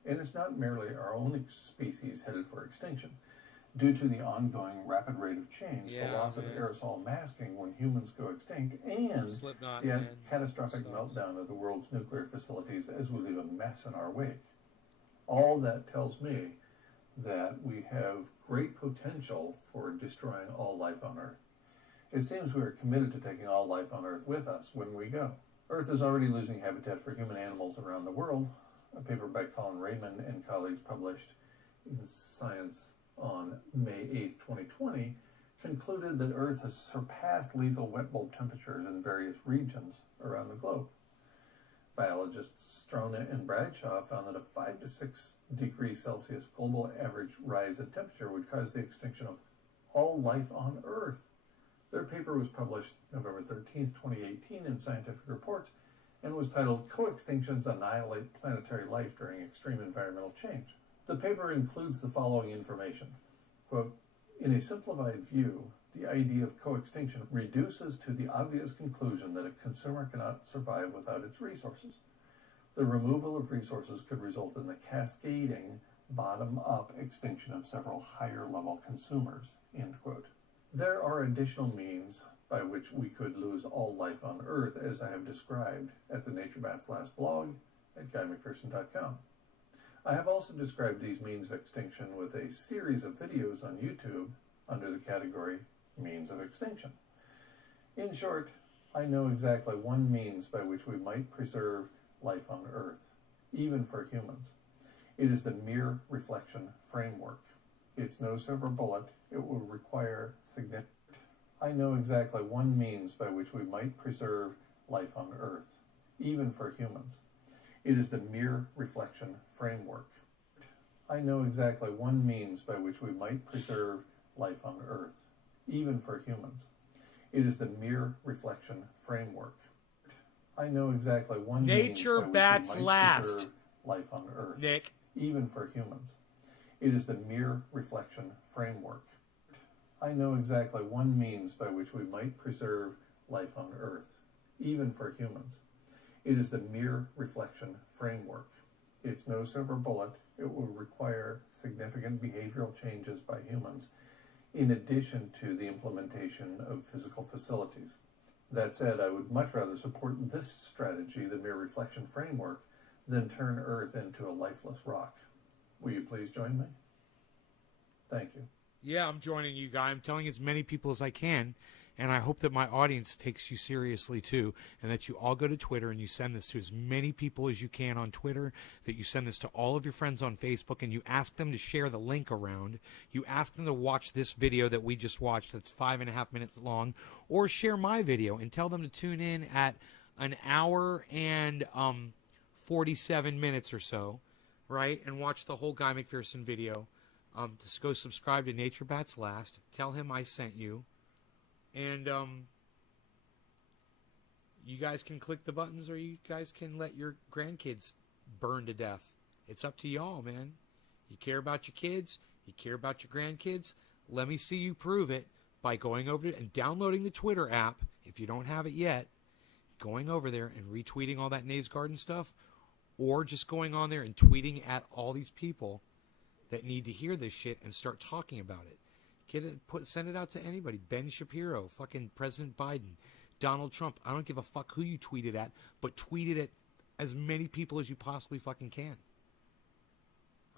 and it's not merely our own species headed for extinction. Due to the ongoing rapid rate of change, the loss of aerosol masking when humans go extinct, and Slipknot, the catastrophic meltdown of the world's nuclear facilities as we leave a mess in our wake. All that tells me that we have great potential for destroying all life on Earth. It seems we are committed to taking all life on Earth with us when we go. Earth is already losing habitat for human animals around the world. A paper by Colin Raymond and colleagues published in Science on May 8, 2020, concluded that Earth has surpassed lethal wet bulb temperatures in various regions around the globe. Biologists Strona and Bradshaw found that a 5 to 6 degrees Celsius global average rise in temperature would cause the extinction of all life on Earth. Their paper was published November 13, 2018 in Scientific Reports and was titled "Co-Extinctions Annihilate Planetary Life During Extreme Environmental Change." The paper includes the following information. Quote, "In a simplified view, the idea of co-extinction reduces to the obvious conclusion that a consumer cannot survive without its resources. The removal of resources could result in the cascading, bottom-up extinction of several higher-level consumers." End quote. There are additional means by which we could lose all life on Earth, as I have described at the Nature Bats Last blog at GuyMcPherson.com. I have also described these means of extinction with a series of videos on YouTube under the category Means of Extinction. In short, I know exactly one means by which we might preserve life on Earth, even for humans. It is the mere reflection framework. It's no silver bullet. It will require significant... I know exactly one means by which we might preserve life on Earth, even for humans. It is the mere reflection framework. I know exactly one means by which we might preserve life on Earth, even for humans. It is the mere reflection framework. I know exactly one Nature means by bats which we might last. preserve life on Earth, Nick. even for humans. It is the mere reflection framework. I know exactly one means by which we might preserve life on Earth, even for humans. It is the mere reflection framework. It's no silver bullet. It will require significant behavioral changes by humans, in addition to the implementation of physical facilities. That said, I would much rather support this strategy, the mere reflection framework, than turn Earth into a lifeless rock. Will you please join me? Thank you. Yeah, I'm joining you, Guy. I'm telling as many people as I can. And I hope that my audience takes you seriously too, and that you all go to Twitter and you send this to as many people as you can on Twitter, that you send this to all of your friends on Facebook, and you ask them to share the link around. You ask them to watch this video that we just watched that's 5.5 minutes long, or share my video and tell them to tune in at an hour and 47 minutes or so, right? And watch the whole Guy McPherson video. Just go subscribe to Nature Bats Last. Tell him I sent you. And you guys can click the buttons, or you guys can let your grandkids burn to death. It's up to y'all, man. You care about your kids, you care about your grandkids. Let me see you prove it by going over to and downloading the Twitter app if you don't have it yet, going over there and retweeting all that Nays Garden stuff, or just going on there and tweeting at all these people that need to hear this shit and start talking about it. Get it, send it out to anybody. Ben Shapiro, fucking President Biden, Donald Trump. I don't give a fuck who you tweet it at, but tweet it at as many people as you possibly fucking can.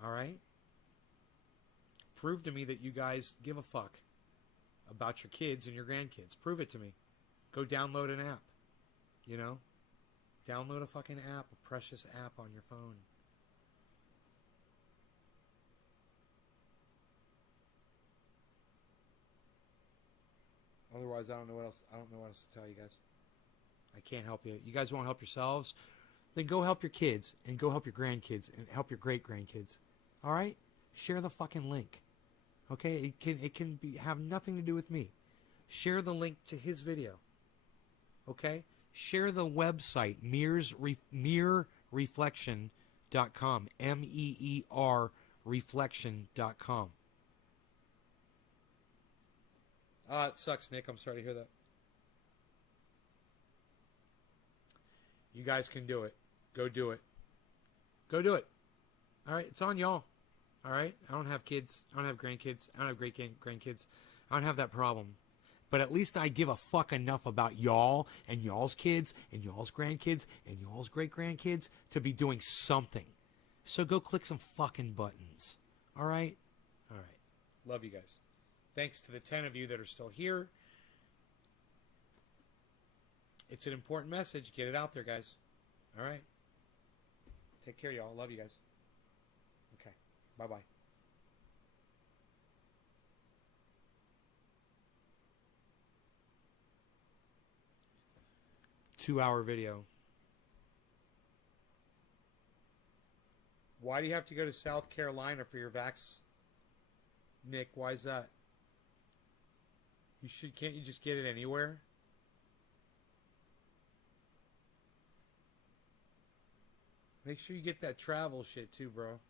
All right? Prove to me that you guys give a fuck about your kids and your grandkids. Prove it to me. Go download an app. You know? Download a fucking app, a precious app on your phone. Otherwise, I don't know what else. I don't know what else to tell you guys. I can't help you. You guys won't help yourselves. Then go help your kids and go help your grandkids and help your great grandkids. All right? Share the fucking link. Okay? It can have nothing to do with me. Share the link to his video. Okay? Share the website meerreflection.com. MEER reflection.com. It sucks, Nick. I'm sorry to hear that. You guys can do it. Go do it. Go do it. All right? It's on y'all. All right? I don't have kids. I don't have grandkids. I don't have great-grandkids. I don't have that problem. But at least I give a fuck enough about y'all and y'all's kids and y'all's grandkids and y'all's great-grandkids to be doing something. So go click some fucking buttons. All right? All right. Love you guys. Thanks to the 10 of you that are still here. It's an important message. Get it out there, guys. All right? Take care, y'all. Love you guys. Okay. Bye-bye. 2-hour video. Why do you have to go to South Carolina for your vax? Nick, why is that? Can't you just get it anywhere? Make sure you get that travel shit too, bro.